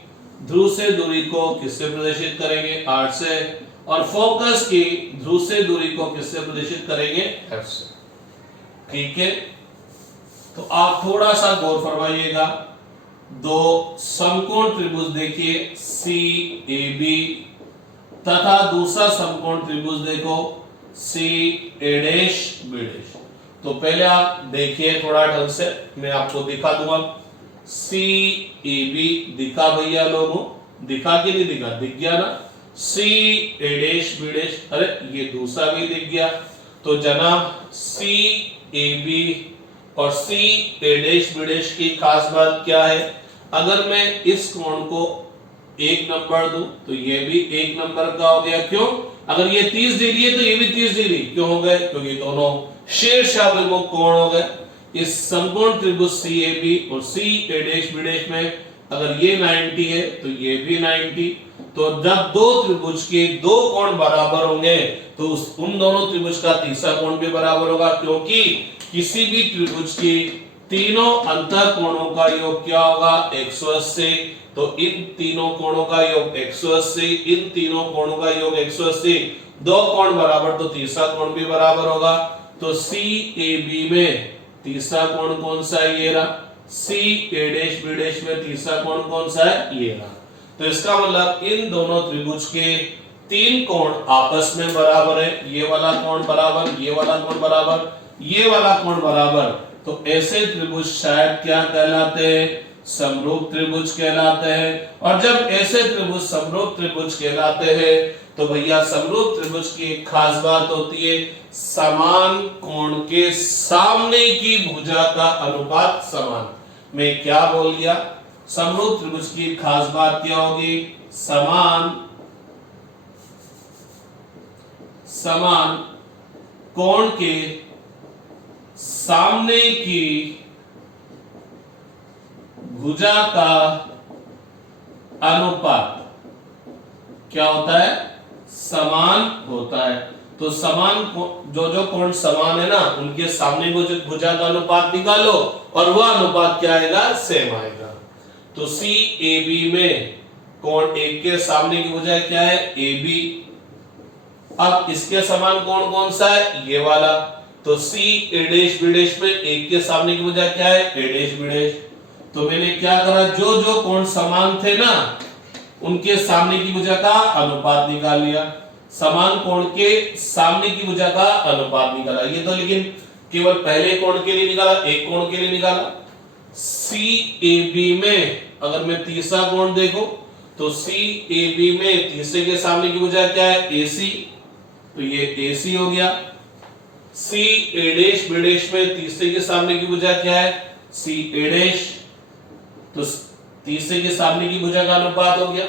ध्रुव से दूरी को किससे प्रदर्शित करेंगे, आर से। और फोकस की ध्रुव से दूरी को किससे प्रदर्शित करेंगे, एफ से। ठीक है, तो आप थोड़ा सा गौर फरमाइएगा। दो समकोण त्रिभुज देखिए, सी ए बी, तथा दूसरा समकोण त्रिभुज देखो, सी ए डैश बी डैश। तो पहले आप देखिए थोड़ा ढंग से, मैं आपको दिखा दूंगा। सी ए बी दिखा भैया लोगों, दिखा कि नहीं दिखा, दिख गया ना। सी ए डैश बी डैश, अरे ये दूसरा भी दिख गया। तो जनाब सी ए बी और C A dash B dash की खास बात क्या है, अगर मैं इस कोण को 1 नंबर दूं तो ये भी 1 नंबर का हो गया। क्यों, अगर ये 30 डिग्री है तो ये भी 30 डिग्री क्यों हो गए, क्योंकि दोनों शीर्षाभिमुख अभिमुख कोण हो गए। इस समकोण त्रिभुज सी ए बी और C A dash B dash में अगर ये 90 है तो ये भी 90। तो जब दो त्रिभुज के दो कोण बराबर होंगे तो उन दोनों त्रिभुज का तीसरा कोण भी बराबर होगा, क्योंकि किसी भी त्रिभुज की तीनों अंतः कोणों का योग क्या होगा, 180। तो इन तीनों कोणों का योग 180, इन तीनों कोणों का योग 180, दो कोण बराबर तो तीसरा कोण भी बराबर होगा। तो सी ए बी में तीसरा कोण कौन सा है, ये रहा। सी ए डैश बी डैश में तीसरा कोण कौन सा है, ये रहा। तो इसका मतलब इन दोनों त्रिभुज के तीन कोण आपस में बराबर है। ये वाला कोण बराबर, ये वाला कोण बराबर, ये वाला कोण बराबर। तो ऐसे त्रिभुज शायद क्या कहलाते हैं, समरूप त्रिभुज कहलाते हैं। और जब ऐसे त्रिभुज समरूप त्रिभुज कहलाते हैं तो भैया समरूप त्रिभुज की एक खास बात होती है, समान कोण के सामने की भुजा का अनुपात समान। मैं क्या बोल गया, समरूप त्रिभुज की खास बात क्या होगी, समान कोण के सामने की भुजा का अनुपात क्या होता है, समान होता है। तो समान जो कोण समान है ना, उनके सामने भुजा का अनुपात निकालो और वह अनुपात क्या आएगा, सेम आएगा। तो सी ए बी में कोण एक के सामने की भुजा क्या है, ए बी। अब इसके समान कोण कौन सा है, ये वाला। तो सी ए डैश बी डैश में एक के सामने की भुजा क्या है, ए डैश बी डैश। तो मैंने क्या करा, जो जो कोण समान थे ना उनके सामने की भुजा का अनुपात निकाल लिया। समान कोण के सामने की भुजा का अनुपात निकाला। ये तो लेकिन केवल पहले कोण के लिए निकाला, एक कोण के लिए निकाला। CAB में अगर मैं तीसरा कोण देखो तो CAB में तीसरे के सामने की भुजा क्या है, AC, तो ये AC हो गया। CA'B' में तीसरे के सामने की भुजा क्या है, CA', तो तीसरे के सामने की भुजा का अनुपात हो गया।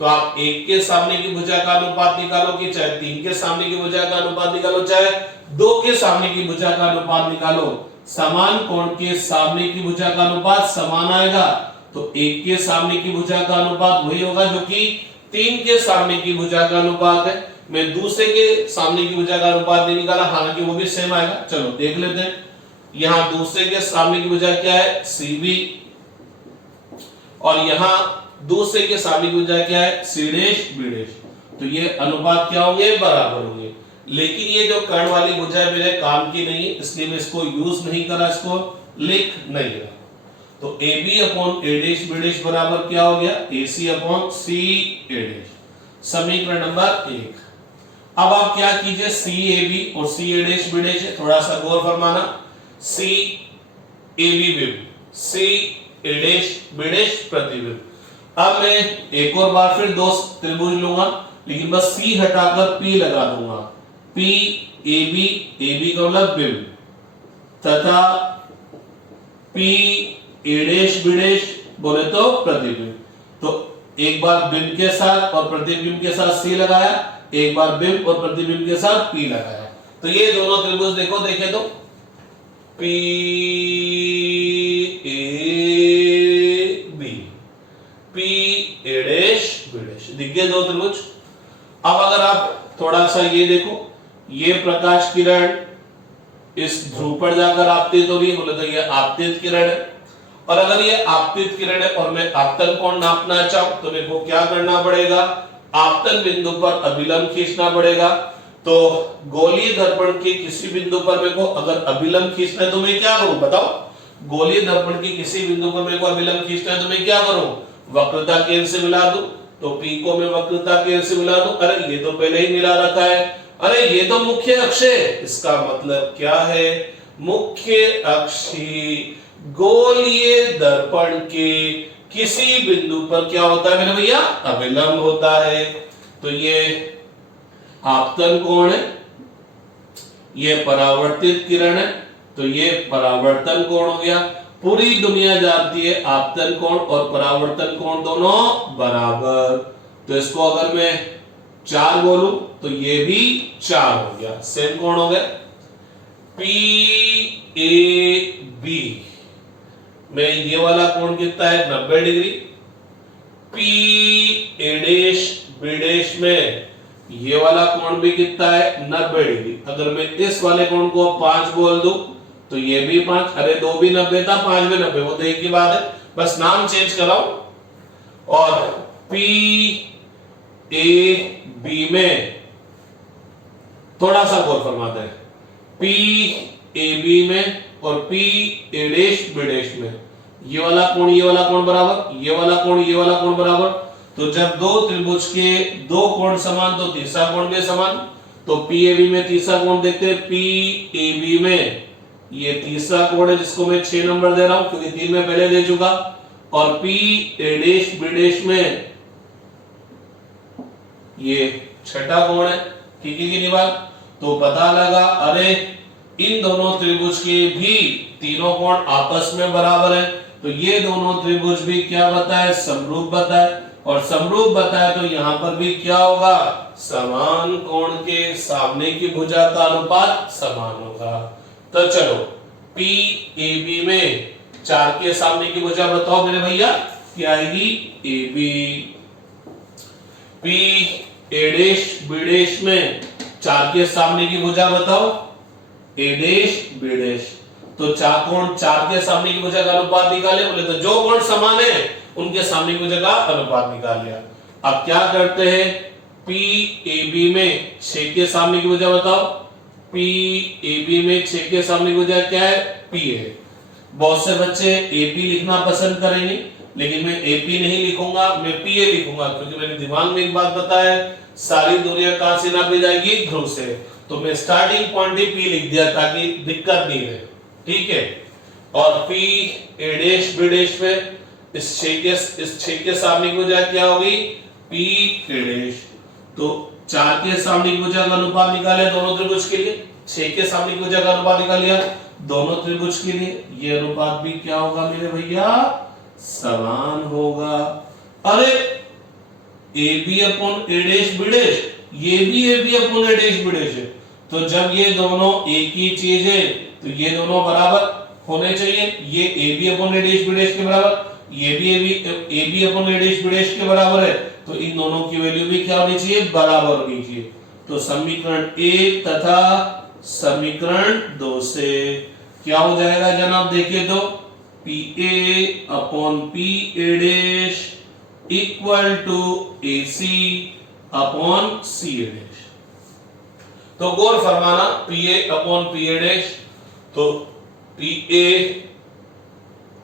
तो आप एक के सामने की भुजा का अनुपात निकालो कि चाहे तीन के सामने की भुजा का अनुपात निकालो, चाहे दो के सामने की भुजा का अनुपात निकालो, समान कोण के सामने की भुजा का अनुपात समान आएगा। तो एक के सामने की भुजा का अनुपात वही होगा जो कि तीन के सामने की भुजा का अनुपात है। मैं दूसरे के सामने की भुजा का अनुपात नहीं निकाला, हालांकि वो भी सेम आएगा। चलो देख लेते हैं। यहां दूसरे के सामने की भुजा क्या है, CB, और यहां दूसरे के सामने की भुजा क्या है, CB'। तो ये अनुपात क्या होंगे, बराबर होंगे। लेकिन ये जो कर्ण वाली भुजा है मेरे काम की नहीं है, इसलिए मैं इसको यूज नहीं करा, इसको लिख नहीं रहा। तो AB अपॉन A', बराबर क्या हो गया, AC अपॉन CA'। समीकरण नंबर 1। अब आप क्या कीजिए, CAB और CA', है, थोड़ा सा गौर फरमाना। CAB बिंब, CA', प्रतिबिंब। अब मैं एक और बार फिर दो त्रिभुज लूंगा, लेकिन बस C हटाकर P लगा दूंगा। PAB, AB का मतलब बिंब, तथा PA', बोले तो प्रतिबिंब। तो एक बार बिंब के साथ और प्रतिबिंब के साथ C लगाया, एक बार बिंब और प्रतिबिंब के साथ P लगाया। तो ये दोनों त्रिभुज देखो, देखे तो PAB, PA', दिख गए दो त्रिभुज। अब अगर आप थोड़ा सा ये देखो, ये प्रकाश किरण इस ध्रुव पर जाकर आपतित हो रही है, बोले तो ये आपतित किरण है। और अगर ये आपतित किरण है और मैं आपतन कोण नापना चाहूं तो मेरे को क्या करना पड़ेगा, आपतन बिंदु पर अभिलंब खींचना पड़ेगा। तो गोलीय दर्पण के किसी बिंदु पर मेरे को अगर अभिलंब खींचना है तो मैं क्या करूं, बताओ। गोलीय दर्पण के किसी बिंदु पर मेरे को अभिलंब खींचना है तो मैं क्या करूं, वक्रता केंद्र से मिला दूं। तो P को मैं वक्रता केंद्र से मिला दूं। अरे ये तो पहले ही मिला रखा है, अरे ये तो मुख्य अक्ष है। इसका मतलब क्या है, मुख्य अक्षी गोलीय दर्पण के किसी बिंदु पर क्या होता है मेरे भैया, अभिलंब होता है। तो ये आपतन कोण है, ये परावर्तित किरण है, तो ये परावर्तन कोण हो गया। पूरी दुनिया जानती है आपतन कोण और परावर्तन कोण दोनों बराबर। तो इसको अगर मैं 4 बोलूं तो ये भी 4 हो गया, सेम कोण हो गया। PAB में ये वाला कोण कितना है, 90 डिग्री। PA', में ये वाला कोण भी कितना है, 90 डिग्री। अगर मैं इस वाले कोण को 5 बोल दूं तो ये भी 5, अरे 2 भी 90 था, 5 भी 90, वो तो एक ही बात है, बस नाम चेंज कराओ। और PAB में थोड़ा सा गौर फरमाते हैं, PAB में और PA', में ये वाला कोण, ये वाला कोण बराबर, ये वाला कोण, ये वाला कोण बराबर। तो जब दो त्रिभुज के दो कोण समान तो तीसरा कोण भी समान। तो PAB में तीसरा कोण देखते हैं, PAB में ये तीसरा कोण है जिसको मैं 6 नंबर दे रहा हूं क्योंकि 3 में पहले दे चुका। और PA', में ये छठा कोण है, ठीक है कि नहीं बात। तो पता लगा, अरे इन दोनों त्रिभुज के भी तीनों कोण आपस में बराबर है। तो ये दोनों त्रिभुज भी क्या बताए, समरूप बताए। और समरूप बताए तो यहां पर भी क्या होगा, समान कोण के सामने की भुजा का अनुपात समान होगा। तो चलो PAB में 4 के सामने की भुजा बताओ मेरे भैया, क्या आएगी, AB। PA', में 4 के सामने की भुजा बताओ, A', तो कोण 4 के सामने की भुजा का अनुपात निकाले, बोले तो जो कोण समान है उनके सामने की भुजा का अनुपात निकाल लिया। अब क्या करते हैं, PAB में 6 के सामने की भुजा बताओ। PAB में 6 के सामने की भुजा क्या है, P है। बहुत से बच्चे AP लिखना पसंद करेंगे, लेकिन मैं AP नहीं लिखूंगा, मैं PA लिखूंगा, क्योंकि मेरे दिमाग में एक बात पता है, सारी दूरियां कहां से नापी जाएगी, ध्रुव से। तो मैं स्टार्टिंग पॉइंट ही P लिख दिया ताकि दिक्कत नहीं रहे, ठीक है। और P A dash B dash में इस 6 के सामने की भुजा क्या होगी, P A डैश। तो 4 के सामने की भुजा का अनुपात निकाले दोनों त्रिभुज के लिए, 6 के सामने की भुजा का अनुपात निकाल लिया दोनों त्रिभुज के लिए, ये अनुपात भी क्या होगा मेरे भैया, समान होगा। अरे AB upon A dash B dash, ये भी AB upon A dash B dash है, तो जब ये दोनों एक ही चीज है तो ये दोनों बराबर होने चाहिए। ये AB upon A dash B dash के बराबर, ये भी AB upon A dash B dash के बराबर है, तो इन दोनों की वैल्यू भी क्या होनी चाहिए, बराबर होनी चाहिए। तो समीकरण 1 तथा समीकरण 2 से क्या हो जाएगा जनाब, देखिए तो PA upon PA dash equal to AC upon CA dash. तो गौर फरमाना PA अपॉन PA डैश, तो PA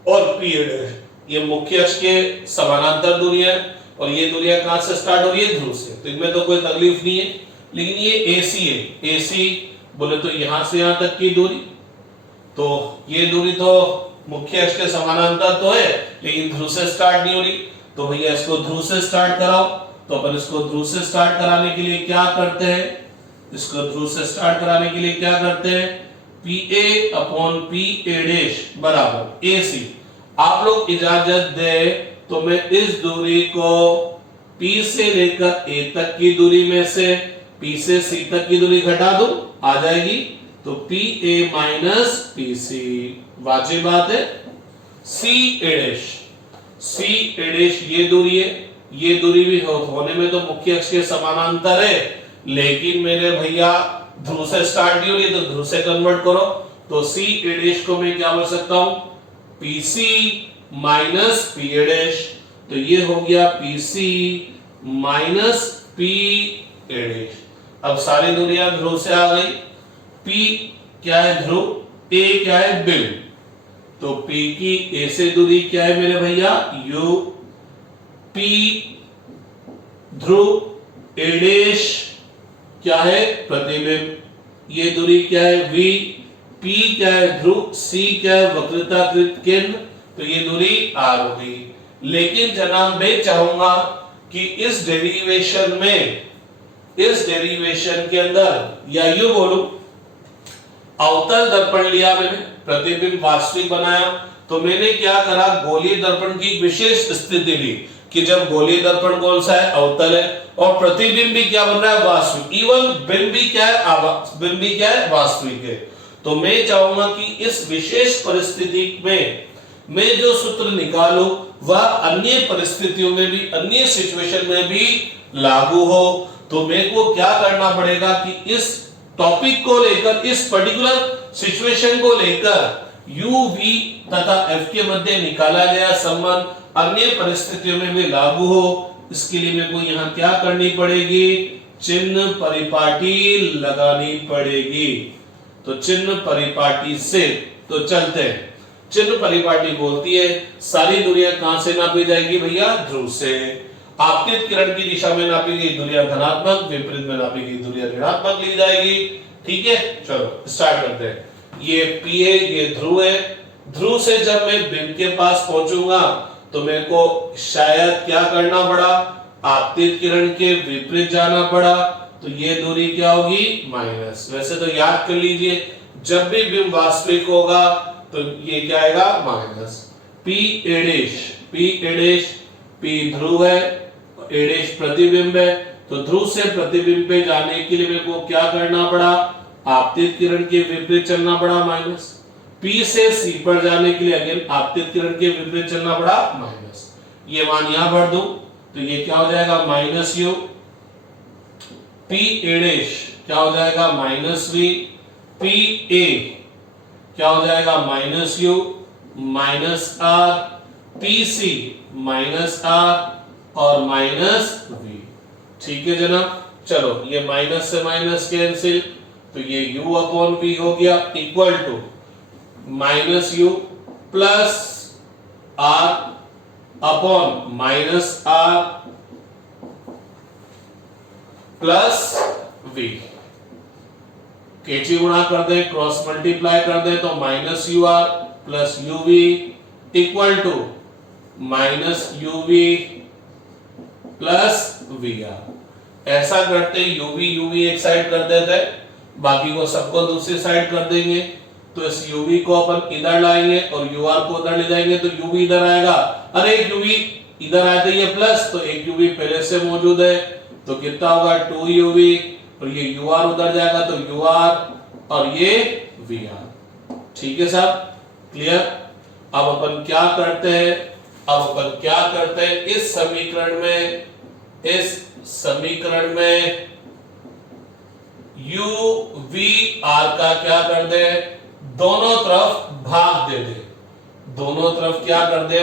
और PA डैश ये मुख्य अक्ष के समानांतर दूरियां, और ये दूरियां कहां से स्टार्ट हो रही है, ध्रुव से, तो इनमें तो कोई तकलीफ नहीं है। लेकिन ये AC है, AC बोले तो यहां से यहां तक की दूरी, तो ये दूरी तो मुख्य अक्ष के समानांतर तो है लेकिन ध्रुव से स्टार्ट नहीं हो रही, तो भैया इसको ध्रुव से स्टार्ट कराओ। तो अपन इसको ध्रुव से स्टार्ट कराने के लिए क्या करते हैं, इसको ध्रुव से स्टार्ट कराने के लिए क्या करते हैं, PA अपॉन PA डैश बराबर AC। आप लोग इजाजत दे तो मैं इस दूरी को P से लेकर A तक की दूरी में से P से C तक की दूरी घटा दूं, आ जाएगी, तो PA माइनस PC, वाजिब बात है। CA डैश ये दूरी है, ये दूरी भी होने में तो मुख्य अक्ष के समानांतर है, लेकिन मेरे भैया ध्रुव से स्टार्ट नहीं हो रही, तो ध्रुव से कन्वर्ट करो, तो CA डैश को मैं क्या बोल सकता हूं, PC माइनस PA डैश, तो ये हो गया PC माइनस PA डैश। अब सारी दूरियां ध्रुव से आ गई, P क्या है ध्रुव, A क्या है बिंदु, तो P की A से दूरी क्या है मेरे भैया U, P Dhruv, A dash क्या है प्रतिबिंब, ये दूरी क्या है V, P क्या है ध्रुव, C क्या है वक्रताकृत केंद्र, तो ये दूरी R होगी। लेकिन जनाब मैं चाहूंगा कि इस डेरिवेशन में, इस डेरिवेशन के अंदर, या यूं बोलूं अवतल दर्पण लिया मैंने, प्रतिबिंब वास्तविक बनाया, तो मैंने क्या करा, गोलीय दर्पण की विशेष स्थिति ली कि जब गोलीय दर्पण कौन सा है, अवतल है, और प्रतिबिंब भी क्या बन रहा है, वास्तविक, इवन बिंब भी क्या है, बिंब भी क्या है, वास्तविक है। तो मैं चाहूंगा कि इस विशेष परिस्थिति में मैं जो सूत्र निकालूं वह अन्य परिस्थितियों में भी, अन्य सिचुएशन में भी लागू हो। तो मेरे को क्या करना पड़ेगा कि इस टॉपिक को लेकर, इस पर्टिकुलर सिचुएशन को लेकर u v तथा f के मध्य निकाला गया संबंध अन्य परिस्थितियों में भी लागू हो, इसके लिए मेरे को यहाँ क्या करनी पड़ेगी, चिन्ह परिपाटी लगानी पड़ेगी। तो चिन्ह परिपाटी से तो चलते हैं। चिन्ह परिपाटी बोलती है सारी दूरियां कहां से नापी जाएगी भैया, ध्रुव से। आपतित किरण की दिशा में नापी गई दूरियां धनात्मक, विपरीत में नापी गई दूरियां ऋणात्मक ली जाएगी, ठीक है। चलो स्टार्ट करते हैं। ये PA ये ध्रुव है, ध्रुव से जब मैं बिंब के पास पहुंचूंगा तो मेरे को शायद क्या करना पड़ा, आपतित किरण के विपरीत जाना पड़ा, तो ये दूरी क्या होगी, माइनस। वैसे तो याद कर लीजिए जब भी बिंब वास्तविक होगा तो ये क्या आएगा, माइनस। PA डैश, P ध्रुव है, A डैश प्रतिबिंब है, तो ध्रुव से प्रतिबिंब पे जाने के लिए मेरे को क्या करना पड़ा, आपतित किरण के विपरीत चलना पड़ा, माइनस। P से C पर जाने के लिए अगेन आपतित किरण के विपरीत चलना पड़ा, माइनस। ये मान यहां भर दूं तो ये क्या हो जाएगा, माइनस U, PA डैश क्या हो जाएगा, माइनस V, PA क्या हो जाएगा, minus U minus R, PC minus R और माइनस V, ठीक है जनाब। चलो ये माइनस से माइनस कैंसिल, तो ये U अपॉन V हो गया equal to minus U plus R upon minus R plus V, कैची गुणा कर दे, क्रॉस मल्टीप्लाई कर दे तो minus U R plus U V equal to minus U V plus V R. ऐसा करते यू वी एक साइड कर देते, बाकी को सबको दूसरी साइड कर देंगे। तो इस यू वी को अपन इधर लाएंगे और यू आर को उधर ले जाएंगे तो यू वी इधर आएगा। अरे यू वी इधर आए तो ये प्लस, तो एक यू वी पहले से मौजूद है तो कितना होगा 2 यू वी, और ये यू आर उधर जाएगा तो यू आर और ये वी आर। ठीक है साहब, क्लियर। अब अपन क्या करते हैं, इस समीकरण में यू वी आर का क्या कर दे, दोनों तरफ भाग दे दे,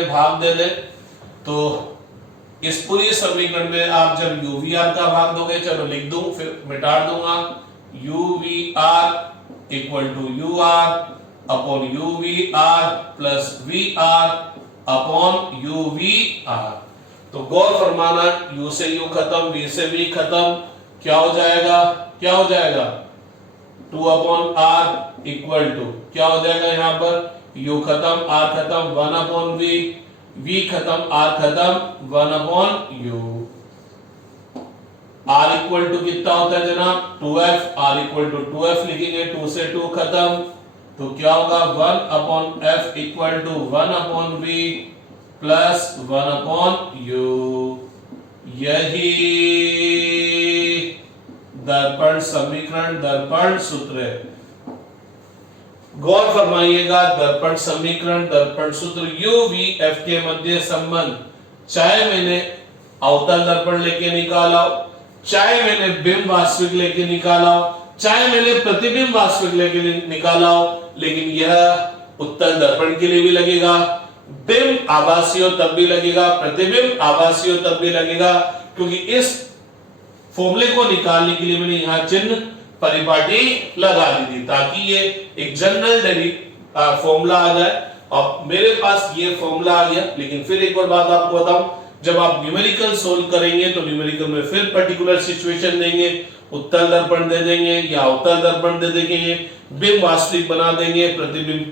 भाग दे दे। तो इस पूरी समीकरण में आप जब यू वी आर का भाग दोगे, चलो लिख दूं फिर मिटा दूंगा, U V R equal to U R upon U V R plus V R upon U V R. तो गौर फरमाना, u से u खत्म, v से v खत्म, क्या हो जाएगा 2 अपॉन r इक्वल टू क्या हो जाएगा, यहां पर u खत्म r खत्म 1 अपॉन v खत्म r खत्म 1 upon u। r equal to कितना होता है जनाब 2f, r equal to 2f लिखेंगे, 2 से 2 खत्म तो क्या होगा 1 upon f equal to 1 upon v plus 1 upon u। यही दर्पण समीकरण, दर्पण सूत्र है। गौर फरमाइएगा, दर्पण समीकरण, दर्पण सूत्र u v f के मध्य संबंध, चाहे मैंने अवतल दर्पण लेके निकाला हो, चाहे मैंने बिंब वास्तविक लेके निकाला हो, चाहे मैंने प्रतिबिंब वास्तविक लेके निकाला हो, लेकिन यह उत्तल दर्पण के लिए भी लगेगा, बिंब आभासी हो तब भी लगेगा, प्रतिबिंब आभासी हो तब भी लगेगा। क्योंकि इस फॉर्मूले को निकालने के लिए मैंने यहां चिन्ह परिपाटी लगा दी थी ताकि ये एक जनरल फॉर्मूला आ जाए। अब मेरे पास ये फॉर्मूला आ गया, लेकिन फिर एक और बात आपको बताऊं, जब आप न्यूमेरिकल सोल्व करेंगे तो न्यूमेरिकल में फिर पर्टिकुलर सिचुएशन देंगे, उत्तल दर्पण दे देंगे या अवतल दर्पण दे देंगे, बिंब वास्तविक बना देंगे, प्रतिबिंब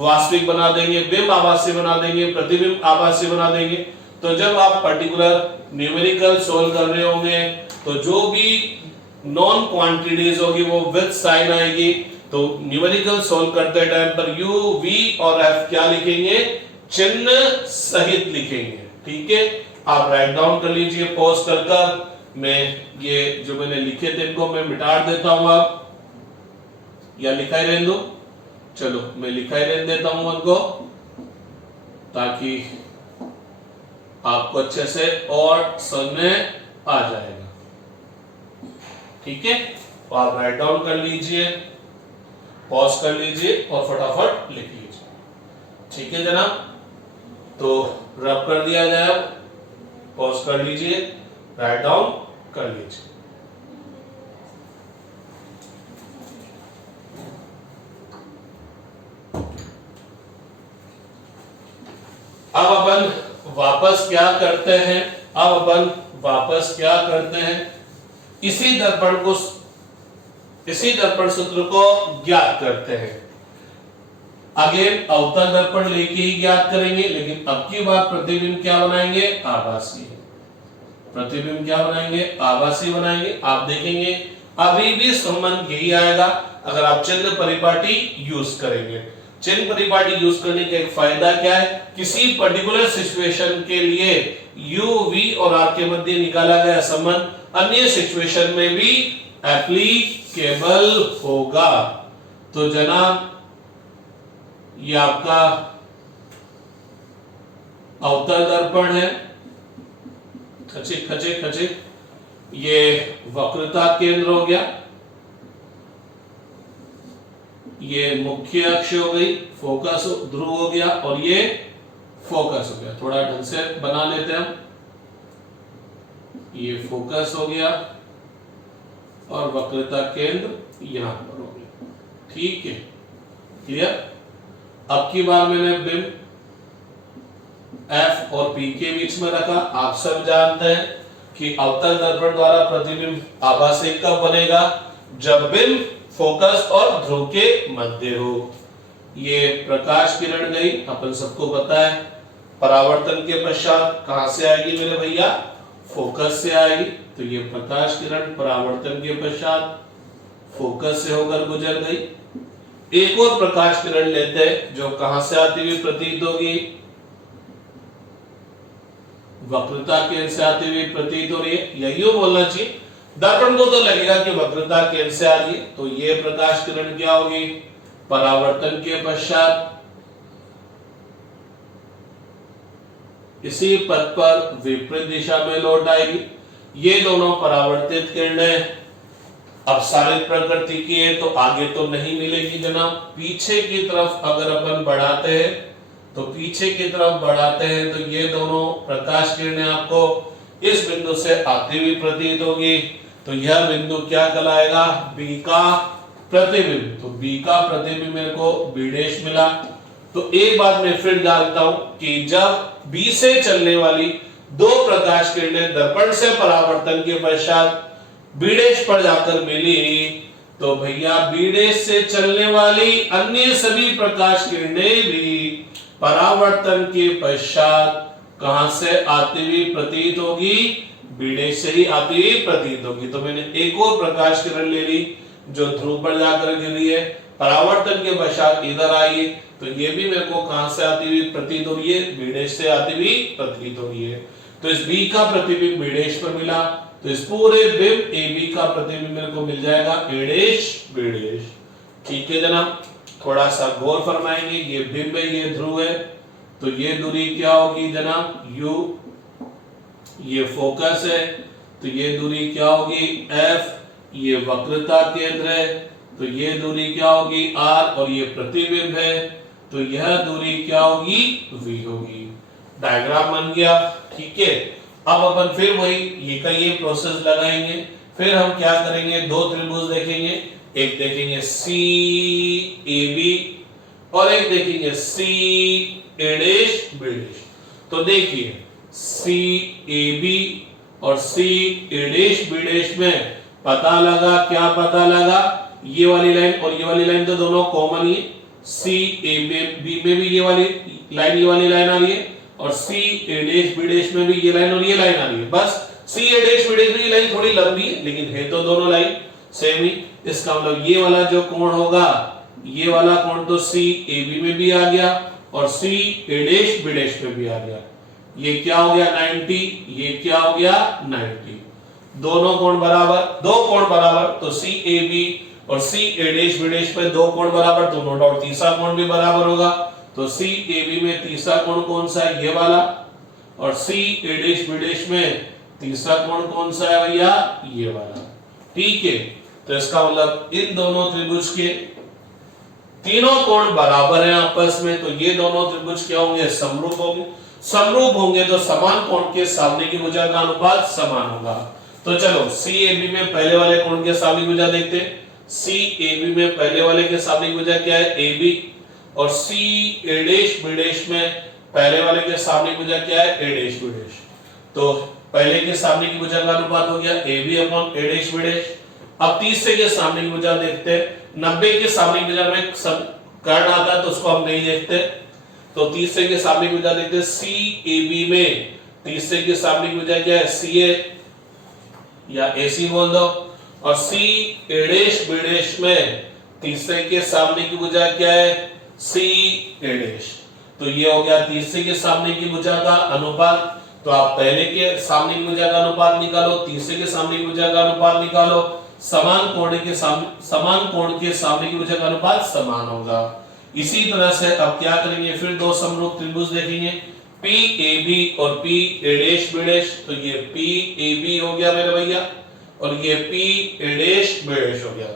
वास्तविक बना देंगे, बिंब आभासी बना देंगे, प्रतिबिंब आभासी बना देंगे। तो जब आप पर्टिकुलर न्यूमेरिकल सोल्व कर रहे होंगे तो जो भी नॉन क्वांटिटीज होगी वो विद साइन आएगी। तो न्यूमेरिकल सोल्व करते टाइम पर u v और f क्या लिखेंगे, चिन्ह सहित लिखेंगे। ठीक है, आप राइट डाउन कर लीजिए पॉज कर। मैं ये जो मैंने लिखे थे इनको मैं मिटा देता हूं, आप या लिखा ही रहने दो, चलो मैं लिखा ही रहने देता हूं उनको ताकि आपको अच्छे से और समझ में आ जाएगा। ठीक है, तो आप राइट डाउन कर लीजिए, पॉज कर लीजिए और फटाफट लिख लीजिए। ठीक है जनाब, तो रब कर दिया जाए, पॉज कर लीजिए, राइट डाउन कर लीजिए। अब अपन वापस क्या करते हैं, इसी दर्पण सूत्र को ज्ञात करते हैं। अगेन अवतल दर्पण लेके ही ज्ञात करेंगे, लेकिन अब की बार प्रतिबिंब क्या बनाएंगे, आभासी। प्रतिबिंब क्या बनाएंगे, आभासी बनाएंगे। आप देखेंगे अभी भी संबंध यही आएगा अगर आप चिन्ह परिपाटी यूज करेंगे। चिन्ह परिपाटी यूज करने का एक फायदा क्या है, किसी पर्टिकुलर सिचुएशन के लिए u v और r के मध्य निकाला गया संबंध अन्य सिचुएशन में भी एप्लीकेबल होगा। तो जनाब ये आपका अवतल दर्पण है, खचिक ये वक्रता केंद्र हो गया, ये मुख्य अक्ष हो गई, फोकस ध्रुव हो गया, और ये फोकस हो गया। थोड़ा ढंग से बना लेते हैं हम, ये फोकस हो गया और वक्रता केंद्र यहां पर हो गया। ठीक है, क्लियर। अब की बार मैंने बिंब F और P के बीच में रखा। आप सब जानते हैं कि अवतल दर्पण द्वारा प्रतिबिंब आभासी कब बनेगा, जब बिंब फोकस और ध्रुव के मध्य हो। ये प्रकाश किरण गई, अपन सबको पता है। परावर्तन के पश्चात कहां से आएगी मेरे भैया? फोकस से आएगी। तो ये प्रकाश किरण परावर्तन के पश्चात फोकस से होकर गुजर गई। एक और प्रकाश किरण लेते हैं जो कहां से आती हुई प्रतीत होगी? वक्रता केंद्र से आती हुई प्रतीत हो रही है, यही बोलना चाहिए। दर्पण को तो लगेगा कि वक्रता केंद्र से आ रही है, तो ये प्रकाश किरण क्या होगी? परावर्तन के पश्चात इसी पथ पर विपरीत दिशा में लौट आएगी। ये दोनों परावर्तित किरणें अपसारित प्रकृति की है, तो आगे तो नहीं मिलेगी जनाब। पीछे की तरफ अगर अपन बढ़ाते हैं, तो पीछे की तरफ बढ़ाते हैं तो ये दोनों प्रकाश किरणें आपको इस बिंदु से आती हुई प्रतीत होगी। तो यह बिंदु क्या कहलाएगा? बी का प्रतिबिंब। तो बी का प्रतिबिंब मेरे को बी डैश मिला। तो एक बात मैं फिर जानता हूं कि जब बी से चलने वाली दो प्रकाश किरणें दर्पण से परावर्तन के पश्चात बी डैश पर जाकर मिली, तो भैया बी डैश से चलने वाली अन्य सभी प्रकाश किरणें भी परावर्तन के पश्चात कहां से आती हुई प्रतीत होगी? बी डैश से ही आती हुई प्रतीत होगी। तो मैंने एक और प्रकाश किरण ले ली जो ध्रुव पर जाकर गिरी है, परावर्तन के पश्चात इधर आई, तो ये भी मेरे को कहां से आती हुई प्रतीत हो रही है? बी डैश से आती हुई प्रतीत हो रही है। तो इस बी का प्रतिबिंब बी डैश पर मिला, तो इस पूरे बिंब ए बी का प्रतिबिंब मेरे को मिल जाएगा ए डैश बी डैश। ठीक है जनाब, थोड़ा सा गौर फरमाएंगे। ये बिंब है, ये ध्रुव है, तो ये दूरी क्या होगी जनाब? u। ये फोकस है, तो ये दूरी क्या होगी? f। ये वक्रता केंद्र है, तो ये दूरी क्या होगी? r। और ये प्रतिबिंब है, तो यह दूरी क्या होगी? v होगी। डायग्राम बन गया। ठीक है, अब अपन फिर वही ये का ये प्रोसेस लगाएंगे। फिर हम क्या करेंगे? दो त्रिभुज देखेंगे, एक देखेंगे सी ए बी और एक देखेंगे सी ए डैश बी डैश। तो देखिए सी ए बी और C A dash B dash में पता लगा, क्या पता लगा? ये वाली लाइन और ये वाली लाइन तो दोनों कॉमन ही है। सी ए बी में भी ये वाली लाइन आ रही है, और C A dash B dash में भी ये लाइन और ये लाइन आ रही है। बस सी ए डैश बी डैश में ये लाइन थोड़ी लंबी है, लेकिन है तो दोनों लाइन सेम ही। इसका मतलब ये वाला जो कोण होगा, ये वाला कोण तो सी ए बी में भी आ गया और C A dash B dash में भी आ गया। ये क्या हो गया? 90। ये क्या हो गया? 90। दोनों कोण बराबर, दो कोण बराबर, तो सी ए बी और C A dash B dash में दो कोण बराबर, तो नो डाउट तीसरा कोण भी बराबर होगा। तो सी ए बी में तीसरा कोण कौन सा है? ये वाला। और C A dash B dash में तीसरा कोण कौन सा है भैया? ये वाला। ठीक है, तो इसका मतलब इन दोनों त्रिभुज के तीनों कोण बराबर हैं आपस में, तो ये दोनों त्रिभुज क्या होंगे? समरूप होंगे। समरूप होंगे तो समान कोण के सामने की भुजा का अनुपात समान होगा। तो चलो सी ए बी में पहले वाले कोण के सामने की भुजा देखते हैं। सी ए बी में पहले वाले के सामने की भुजा क्या है? A B. और C A dash B dash में पहले वाले के सामने की भुजा क्या है? A dash B dash. तो पहले के सामने की भुजा का अनुपात हो गया A B upon A dash B dash. अब तीसरे के सामने की भुजा देखते हैं। 90 के सामने की भुजा में कर्ण आता है तो उसको हम नहीं देखते, तो तीसरे के सामने की भुजा देखते हैं। सी ए बी में तीसरे के सामने की भुजा क्या है? सी ए या ए सी बोल दो। और C A dash B dash में तीसरे के सामने की भुजा क्या है? सी ए डैश। तो ये हो गया तीसरे के सामने की भुजा का अनुपात। तो आप पहले के सामने की भुजा का अनुपात निकालो, तीसरे के सामने की भुजा का अनुपात निकालो, समान कोण के सामने की भुजा का अनुपात समान होगा। इसी तरह से अब क्या करेंगे? फिर दो समरूप त्रिभुज देखेंगे, पी ए बी और P A dash B dash. तो ये पी ए बी हो गया मेरे भैया, और ये P A dash B dash हो गया।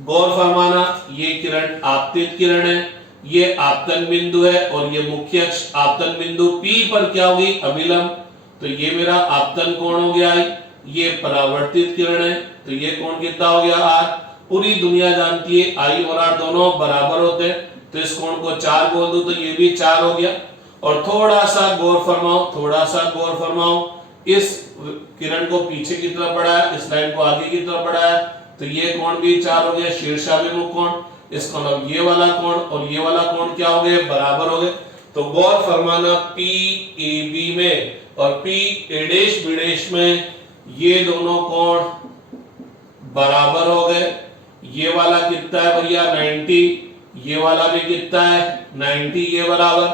गौर फरमाना, ये किरण आपतित किरण है, ये आपतन बिंदु है, और ये मुख्य अक्ष आपतन बिंदु P पर क्या होगी? अभिलंब। तो ये मेरा आपतन कोण हो गया है। ये परावर्तित किरण है, तो ये कोण कितना हो गया? R। पूरी दुनिया जानती है I और R दोनों बराबर होते हैं, तो इस कोण को 4 बोल दूं तो ये भी 4 हो गया। और थोड़ा सा गौर फरमाओ, इस किरण को पीछे की तरफ बढ़ाया, इस लाइन को आगे की तरफ बढ़ाया, तो ये कोण भी 4 हो गया, शीर्षाभिमुख कोण। इसका मतलब ये वाला कोण और ये वाला कोण क्या हो गए, बराबर हो गए। तो गौर फरमाना पी ए बी में और P A dash B dash में ये दोनों कोण बराबर हो गए। ये वाला कितना है भैया 90, ये वाला भी कितना है 90, ये बराबर।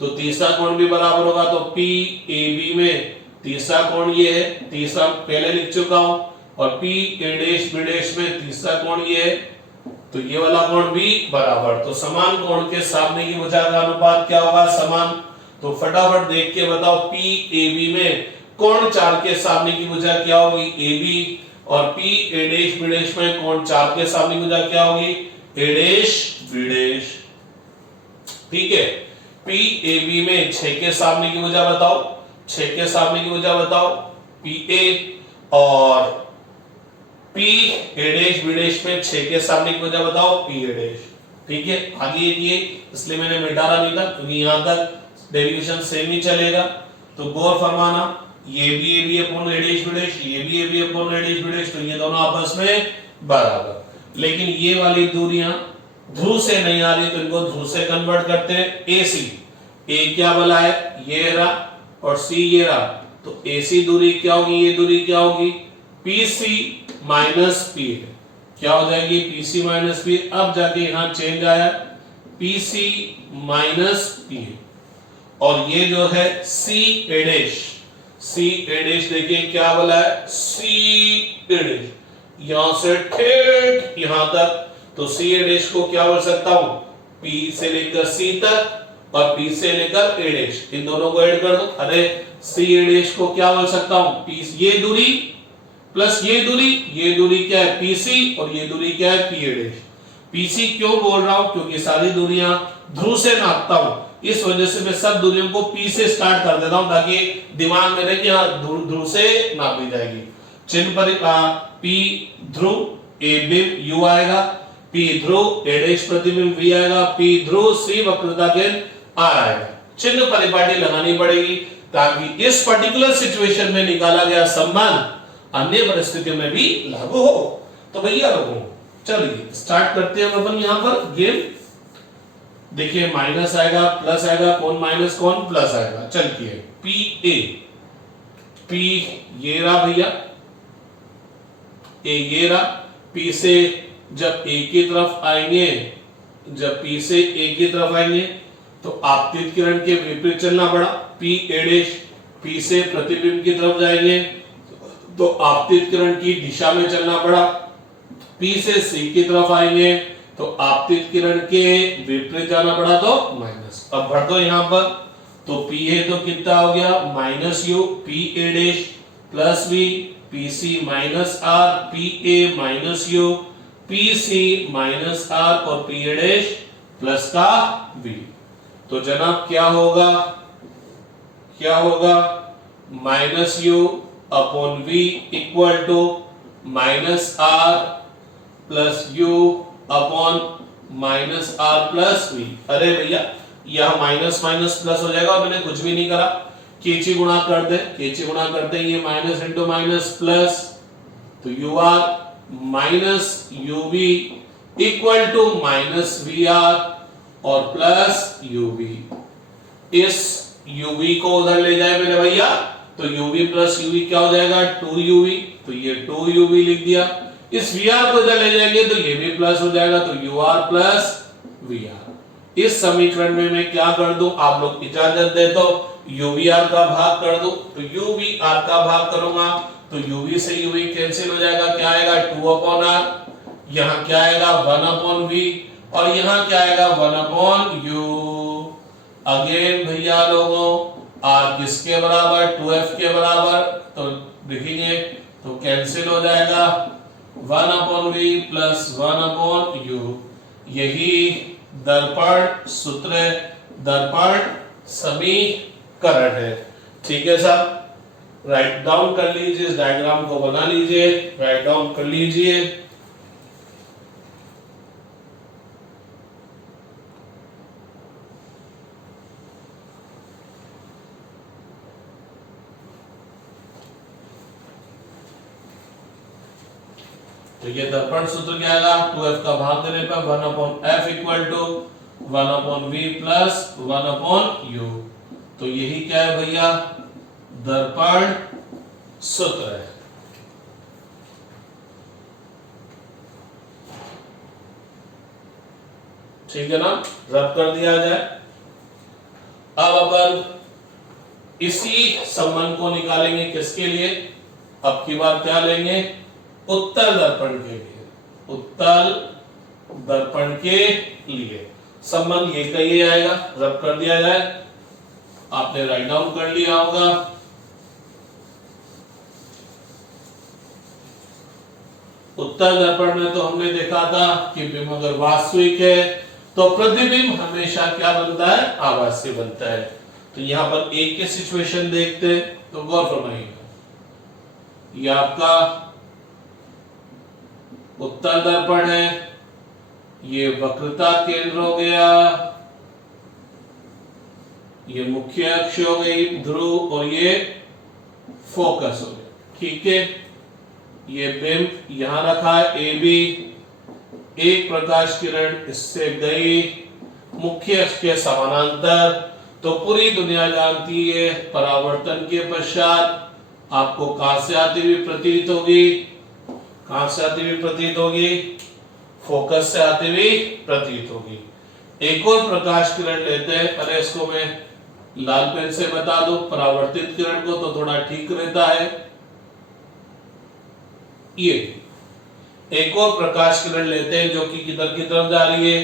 तो तीसरा कोण भी बराबर होगा। तो पी ए बी में तीसरा कोण ये है, तीसरा पहले लिख चुका हूं, और P A dash B dash में तीसरा कोण ये है, तो ये वाला कोण भी बराबर। तो समान कोण के सामने की भुजा का अनुपात क्या होगा, समान। तो फटाफट देख के बताओ पी ए बी में कोण 4 के सामने की भुजा क्या होगी, ए बी, और P A dash B dash में कोण 4 के सामने की भुजा क्या होगी, ए डैश बी डैश। ठीक है, पी ए बी में 6 के सामने की भुजा बताओ, 6 के सामने की भुजा बताओ पी ए, और P A dash B dash में 6 के सामने की वजह बताओ पी ए डैश। ठीक है, आगे ये इसलिए मैंने मिटारा नहीं था क्योंकि यहां तक डेरिवेशन सेम ही चलेगा। तो गौर फरमाना ये भी A B upon A dash B dash, ये भी A B upon A dash B dash, तो ये दोनों आपस में बराबर। लेकिन ये वाली दूरियां ध्रुव से नहीं आ रही तो इनको ध्रुव से कन्वर्ट करते हैं। ए सी, ए क्या बोला है, ये रहा, और सी ये रहा, तो ए सी दूरी क्या होगी, ये दूरी क्या होगी, पी सी माइनस पी, क्या हो जाएगी पीसी माइनस पी। अब जाके यहां चेंज आया पीसी माइनस पी, और ये जो है सी A dash, C A dash देखिए क्या बोला है, सी ए डैश, यहां से ठेठ यहां तक, तो सी ए डैश को क्या बोल सकता हूं, पी से लेकर सी तक और पी से लेकर ए डैश, इन दोनों को ऐड कर दो। अरे सी ए डैश को क्या बोल सकता हूं, पी, ये दूरी प्लस ये दूरी क्या है पीसी, और ये दूरी क्या है पी ए डैश। पीसी क्यों बोल रहा हूं, क्योंकि सारी दूरियां ध्रुव से नापता हूं, इस वजह से मैं सब दूरियों को पी से स्टार्ट कर देता हूं ताकि दिमाग में रहे कि हां ध्रुव से नापी जाएगी। चिन्ह पर पी ध्रुव ए बिंब यू आएगा, पी ध्रुव ए डैश प्रतिबिंब वी आएगा, पी ध्रुव सी वक्रता केंद्र आर आएगा। चिन्ह परिपाटी लगानी पड़ेगी ताकि इस पर्टिकुलर सिचुएशन में निकाला गया संबंध अन्य परिस्थितियों में भी लागू हो। तो भैया लोगों चलिए स्टार्ट करते हैं अपन यहां पर गेम। देखिए माइनस आएगा प्लस आएगा, कौन माइनस कौन प्लस आएगा। चलिए पी ए, पी ये रहा भैया, ए ये रहा, पी से जब ए की तरफ आएंगे, जब पी से ए की तरफ आएंगे तो आपतित किरण के विपरीत चलना पड़ा, पी ए डैश, पी से प्रतिबिंब की तरफ जाएंगे तो आपतित किरण की दिशा में चलना पड़ा, पी से सी की तरफ आएंगे तो आपतित किरण के विपरीत जाना पड़ा तो माइनस। अब भर दो यहां पर, तो पी है तो कितना हो गया minus U, P A dash plus V, P C minus R, P A minus U, P C minus R, और पी ए डैश प्लस का वी। तो जनाब क्या होगा, क्या होगा minus U upon V equal to minus R plus U upon minus R plus V. अरे भैया यह माइनस माइनस प्लस हो जाएगा और मैंने कुछ भी नहीं करा, केची गुणा कर दे, केची गुणा करते हैं ये माइनस इंटू माइनस प्लस, तो U R minus U V equal to minus V R और प्लस यू वी। इस यू वी को उधर ले जाए मेरे भैया तो uv प्लस uv क्या हो जाएगा 2uv, तो ये 2uv लिख दिया। इस vr को इधर ले जाएंगे तो ये भी प्लस हो जाएगा तो ur प्लस vr। इस समीकरण में मैं क्या कर दूं, आप लोग इजाजत दे तो uvr का भाग कर दूं, तो uvr का भाग करूंगा तो uv से uv कैंसिल हो जाएगा, क्या आएगा 2 अपॉन r, यहां क्या आएगा 1 अपॉन v, और यहां क्या आएगा 1 अपॉन u। अगेन भैया लोगों r किसके बराबर 2f के बराबर, तो देखेंगे तो कैंसिल हो जाएगा 1 upon v plus 1 upon u। यही दर्पण सूत्र, दर्पण समीकरण है। ठीक है साहब, राइट डाउन कर लीजिए, इस डायग्राम को बना लीजिए, राइट डाउन कर लीजिए। तो ये दर्पण सूत्र क्या आएगा, 2f का भाग देने पर 1/f equal to 1/v plus 1/u। तो यही क्या है भैया, दर्पण सूत्र है। ठीक है ना, रब कर दिया जाए। अब अपन इसी संबंध को निकालेंगे किसके लिए, अब की बार क्या लेंगे, उत्तल दर्पण के लिए। उत्तल दर्पण के लिए संबंध ये का ये आएगा, रब कर दिया जाए। आपने राइट डाउन कर लिया होगा। उत्तल दर्पण में तो हमने देखा था कि बिंब अगर वास्तविक है तो प्रतिबिंब हमेशा क्या बनता है, आभासी बनता है। तो यहां पर एक के सिचुएशन देखते हैं, तो गौर फरमाइएगा। ये आपका उत्तल दर्पण है, ये वक्रता केंद्र हो गया, ये मुख्य अक्ष हो गई ध्रुव, और ये फोकस हो गया। ठीक है, ये बिंब यहां रखा है ए बी, एक प्रकाश किरण इससे गई मुख्य अक्ष के समानांतर। तो पूरी दुनिया जानती है परावर्तन के पश्चात आपको कहां से आती हुई प्रतीत होगी, कहां से आती हुई प्रतीत होगी, फोकस से आती हुई प्रतीत होगी। एक और प्रकाश किरण लेते हैं, अरे इसको मैं लाल पेन से बता दूं परावर्तित किरण को तो थोड़ा ठीक रहता है। ये एक और प्रकाश किरण लेते हैं जो कि किधर की तरफ जा रही है,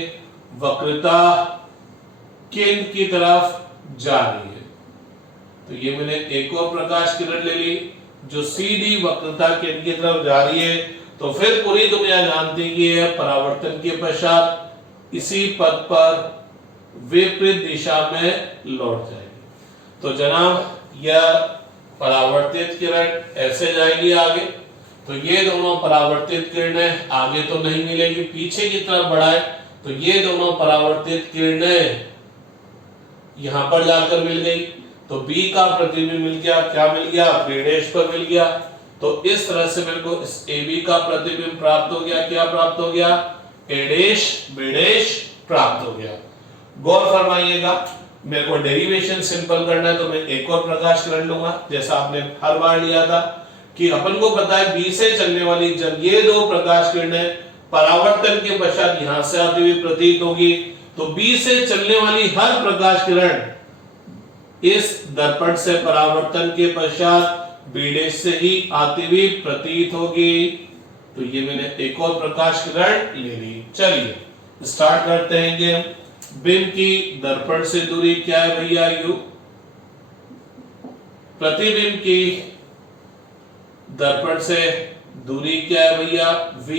वक्रता केंद्र की तरफ जा रही है। तो ये मैंने एक और प्रकाश किरण ले ली जो सीधी वक्रता केंद्र की तरफ जा रही है। तो फिर पूरी दुनिया जानती है कि परावर्तन के पश्चात इसी पथ पर विपरीत दिशा में लौट जाएगी। तो जनाब यह परावर्तित किरण ऐसे जाएगी आगे, तो ये दोनों परावर्तित किरणें आगे तो नहीं मिलेगी, पीछे की तरफ बढ़ाए तो ये दोनों परावर्तित किरणें यहां पर जाकर मिल गई। तो B का प्रतिबिंब मिल गया, क्या मिल गया, B' पर मिल गया। तो इस तरह से मेरे को इस AB का प्रतिबिंब प्राप्त हो गया, क्या प्राप्त हो गया, A' B' प्राप्त हो गया। गौर फरमाइएगा, मेरे को डेरिवेशन सिंपल करना है तो मैं एक और प्रकाश किरण लूंगा जैसा आपने हर बार लिया था कि अपन को पता है B से चलने वाली जब ये दो प्रकाश किरणें परावर्तन के पश्चात यहां से आती हुई प्रतीत होगी, तो B से चलने वाली हर प्रकाश किरण इस दर्पण से परावर्तन के पश्चात B' से ही आती हुई प्रतीत होगी। तो ये मैंने एक और प्रकाश किरण ले ली। चलिए स्टार्ट करते हैं गेम। बिंब की दर्पण से दूरी क्या है भैया, U। प्रतिबिंब की दर्पण से दूरी क्या है भैया, V।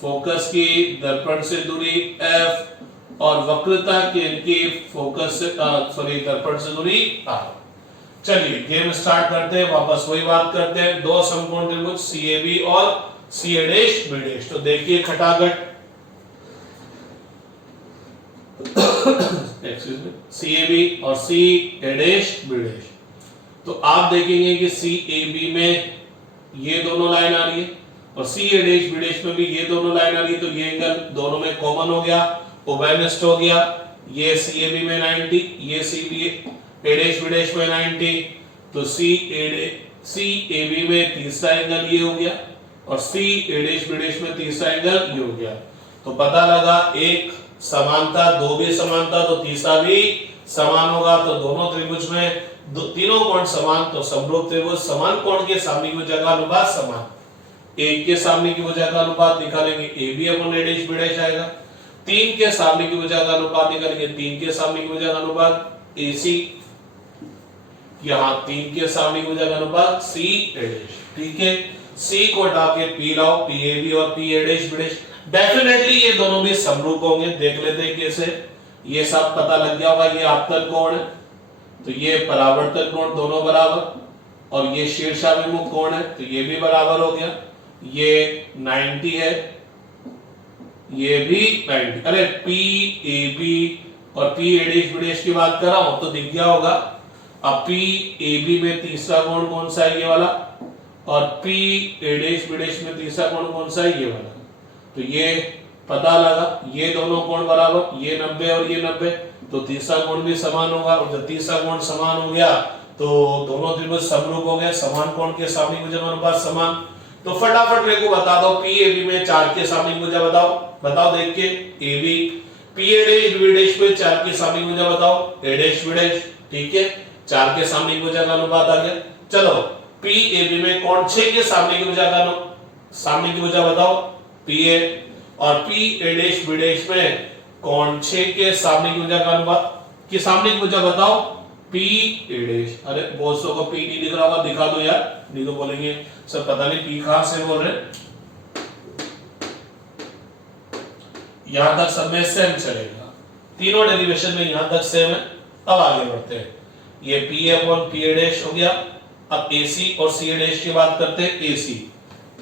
फोकस की दर्पण से दूरी F, और वक्रता केंद्र की फोकस से दर्पण से दूरी R। चलिए गेम स्टार्ट करते हैं, वापस वही बात करते हैं। दो समकोण त्रिभुज CAB और CA', तो देखिए खटाखट CAB और CA', तो आप देखेंगे कि CAB में ये दोनों लाइन आ रही है और CA', में भी ये दोनों लाइन आ रही है। तो ये एंगल दोनों में कॉमन हो गया, उभयनिष्ठ हो गया। ये CAB में 90, ये CA', में 90। तो CAB में तीसरा एंगल ये हो गया और CA', में तीसरा एंगल ये हो गया। तो पता लगा एक समानता, दो भी समानता तो तीसरा भी समान होगा। तो दोनों त्रिभुज में तीनों कोण समान, तो समरूप त्रिभुज समान कोण के सामने की भुजा का अनुपात समान। एक के सामने की भुजा का अनुपात निकालेंगे AB/A', आएगा। तीन के सामने की भुजा का अनुपात निकालेंगे, तीन के सामने की भुजा का अनुपात AC। यहाँ तीन के सामने की भुजा का अनुपात CA'। ठीक है, C को हटा के P लाओ, PAB और PA'। डेफिनेटली ये दोनों भी समरूप होंगे। देख लेते हैं कैसे। ये सब पता लग गया होगा, ये आपतन कोण है तो ये परावर्तन कोण दोनों बराबर, और ये शीर्षाभिमुख कोण है तो ये भी बराबर हो गया। ये 90 है, ये भी 90। अरे PAB और PA', की बात कर रहा हूं तो दिख गया होगा। अब PAB में तीसरा कोण कौन सा है, ये वाला, और P A dash B dash में तीसरा कोण कौन सा है, ये वाला। तो ये पता लगा, ये दोनों कोण बराबर, ये 90 और ये 90, तो तीसरा कोण भी समान होगा। और जब तीसरा कोण समान हो गया तो दोनों त्रिभुज समरूप हो गए, समान कोण के सामयिक भुजा अनुपात समान। तो फटाफट मेरे को बता दो पी ए बी में 4 के सामयिक भुजा बताओ देख के। A B P A dash B dash में 4 के सामयिक भुजा बताओ, ए डैश बी डैश, ठीक है, 4 के सामयिक भुजा का अनुपात आ गया। चलो पी ए बी में कोण 6 के सामयिक भुजा का सामयिक भुजा बताओ, पी ए, और P A dash B dash में कोण 6 के सामयिक भुजा का अनुपात की सामयिक भुजा बताओ, पी ए डैश। अरे बहुत को पी नहीं दिख रहा होगा, दिखा दो यार, नहीं तो बोलेंगे सर पता नहीं पी कहां से बोल रहे। यहां तक सब में सेम चलेगा, तीनों डेरिवेशन में यहां तक सेम है। अब आगे बढ़ते हैं, ये P A upon P A dash हो गया। अब एसी और सी ए डैश की बात करते हैं।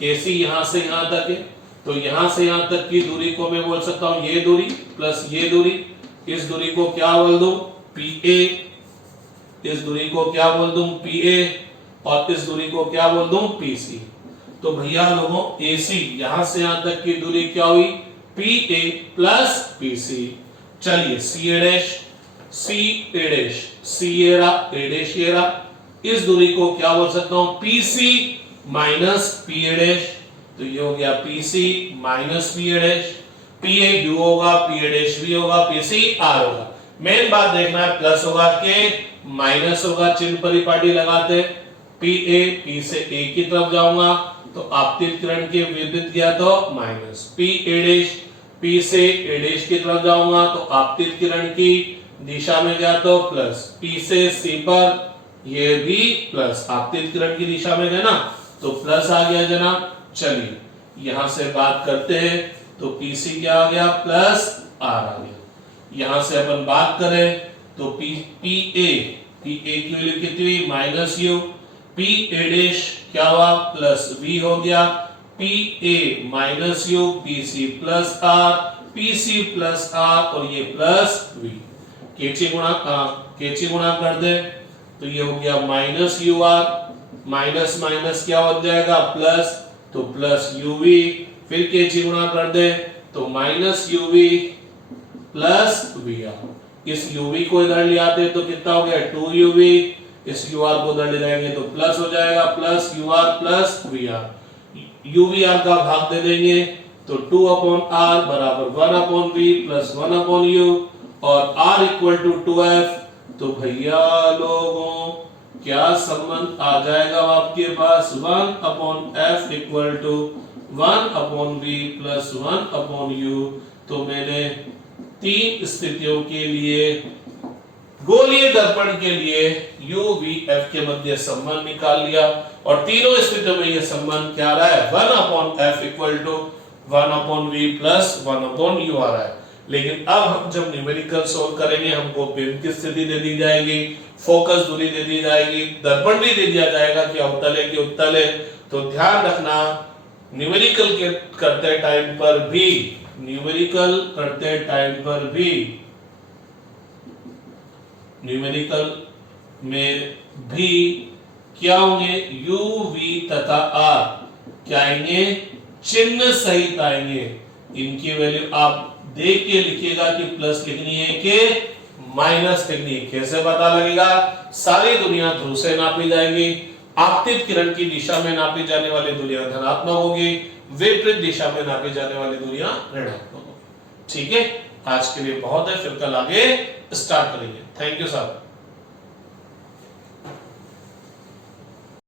एसी यहां से यहां तक है, तो यहां से यहां तक की दूरी को मैं बोल सकता हूं ये दूरी प्लस ये दूरी। इस दूरी को क्या बोल दूं, पी ए, इस दूरी को क्या बोल दूं, पी ए, और इस दूरी को क्या बोल दूं, पी सी। तो भैया लोगों एसी यहां से यहां तक की दूरी क्या हुई, P A plus P C. चलिए C A dash, C A dash, C A dash ये रहा, इस दूरी को क्या बोल सकता हूं, P C minus P A dash. तो ये हो गया P C minus P A dash, P A U होगा, पी ए डैश भी होगा, पी सी आर होगा। मेन बात देखना है, प्लस होगा के माइनस होगा, चिन्ह परिपाटी लगाते, पी ए, पी से ए की तरफ जाऊंगा तो आपतित किरण के विपरीत गया तो minus, P A dash, P से ए डैश की तरफ जाऊंगा तो आपतित किरण की दिशा में गया तो प्लस, पी से सी पर ये भी प्लस, आपतित किरण की दिशा में गया ना तो प्लस आ गया जनाब। चलिए यहां से बात करते हैं, तो पी सी क्या आ गया, प्लस आर आ गया। यहां से अपन बात करें तो पी ए की वैल्यू कितनी हुई, minus U, P A dash क्या हुआ, प्लस वी हो गया, P A minus U, P C plus R, P C plus R, और ये प्लस वी। केची गुणा कर दे तो ये हो गया minus U R, minus minus क्या हो जाएगा, प्लस, तो प्लस यू वी। फिर केची गुणा कर दे तो minus U V plus V R. इस uv को इधर ले आते तो कितना हो गया, 2uv, इस ur को इधर ले जाएंगे तो प्लस हो जाएगा, plus ur plus vr, uvr का भाग दे देंगे तो 2 अपॉन r बराबर 1 upon v plus 1 upon u, और r इक्वल टू 2f। तो भैया लोगों क्या संबंध आ जाएगा आपके पास, 1 upon f equal to 1 upon v plus 1 upon u। तो मैंने 3 स्थितियों के लिए गोलीय दर्पण के लिए u v f के मध्य संबंध निकाल लिया, और तीनों स्थितियों में यह संबंध क्या रहा है, 1 upon f equal to 1 upon v plus 1 upon u आ रहा है। लेकिन अब हम जब न्यूमेरिकल सोल्व करेंगे, हमको बिंब की स्थिति दे दी जाएगी, फोकस दूरी दे दी जाएगी, दर्पण भी दे दिया जाएगा कि अवतल है कि उत्तल है। तो ध्यान रखना न्यूमेरिकल करते टाइम पर भी, न्यूमेरिकल करते टाइम पर भी, न्यूमेरिकल में भी क्या होंगे, u v तथा r क्या आएंगे, चिन्ह सहित आएंगे। इनकी वैल्यू आप देख के लिखिएगा कि प्लस लिखनी है कि माइनस लिखनी है। कैसे पता लगेगा, सारी दुनिया ध्रुव से नापी जाएगी, आपतित किरण की दिशा में नापी जाने वाली दूरियां धनात्मक होगी, विपरीत दिशा में नापी जाने वाली दूरियां ऋणात्मक होगी। ठीक है, आज के लिए बहुत है, फिर कल आगे स्टार्ट करेंगे। Thank you sir.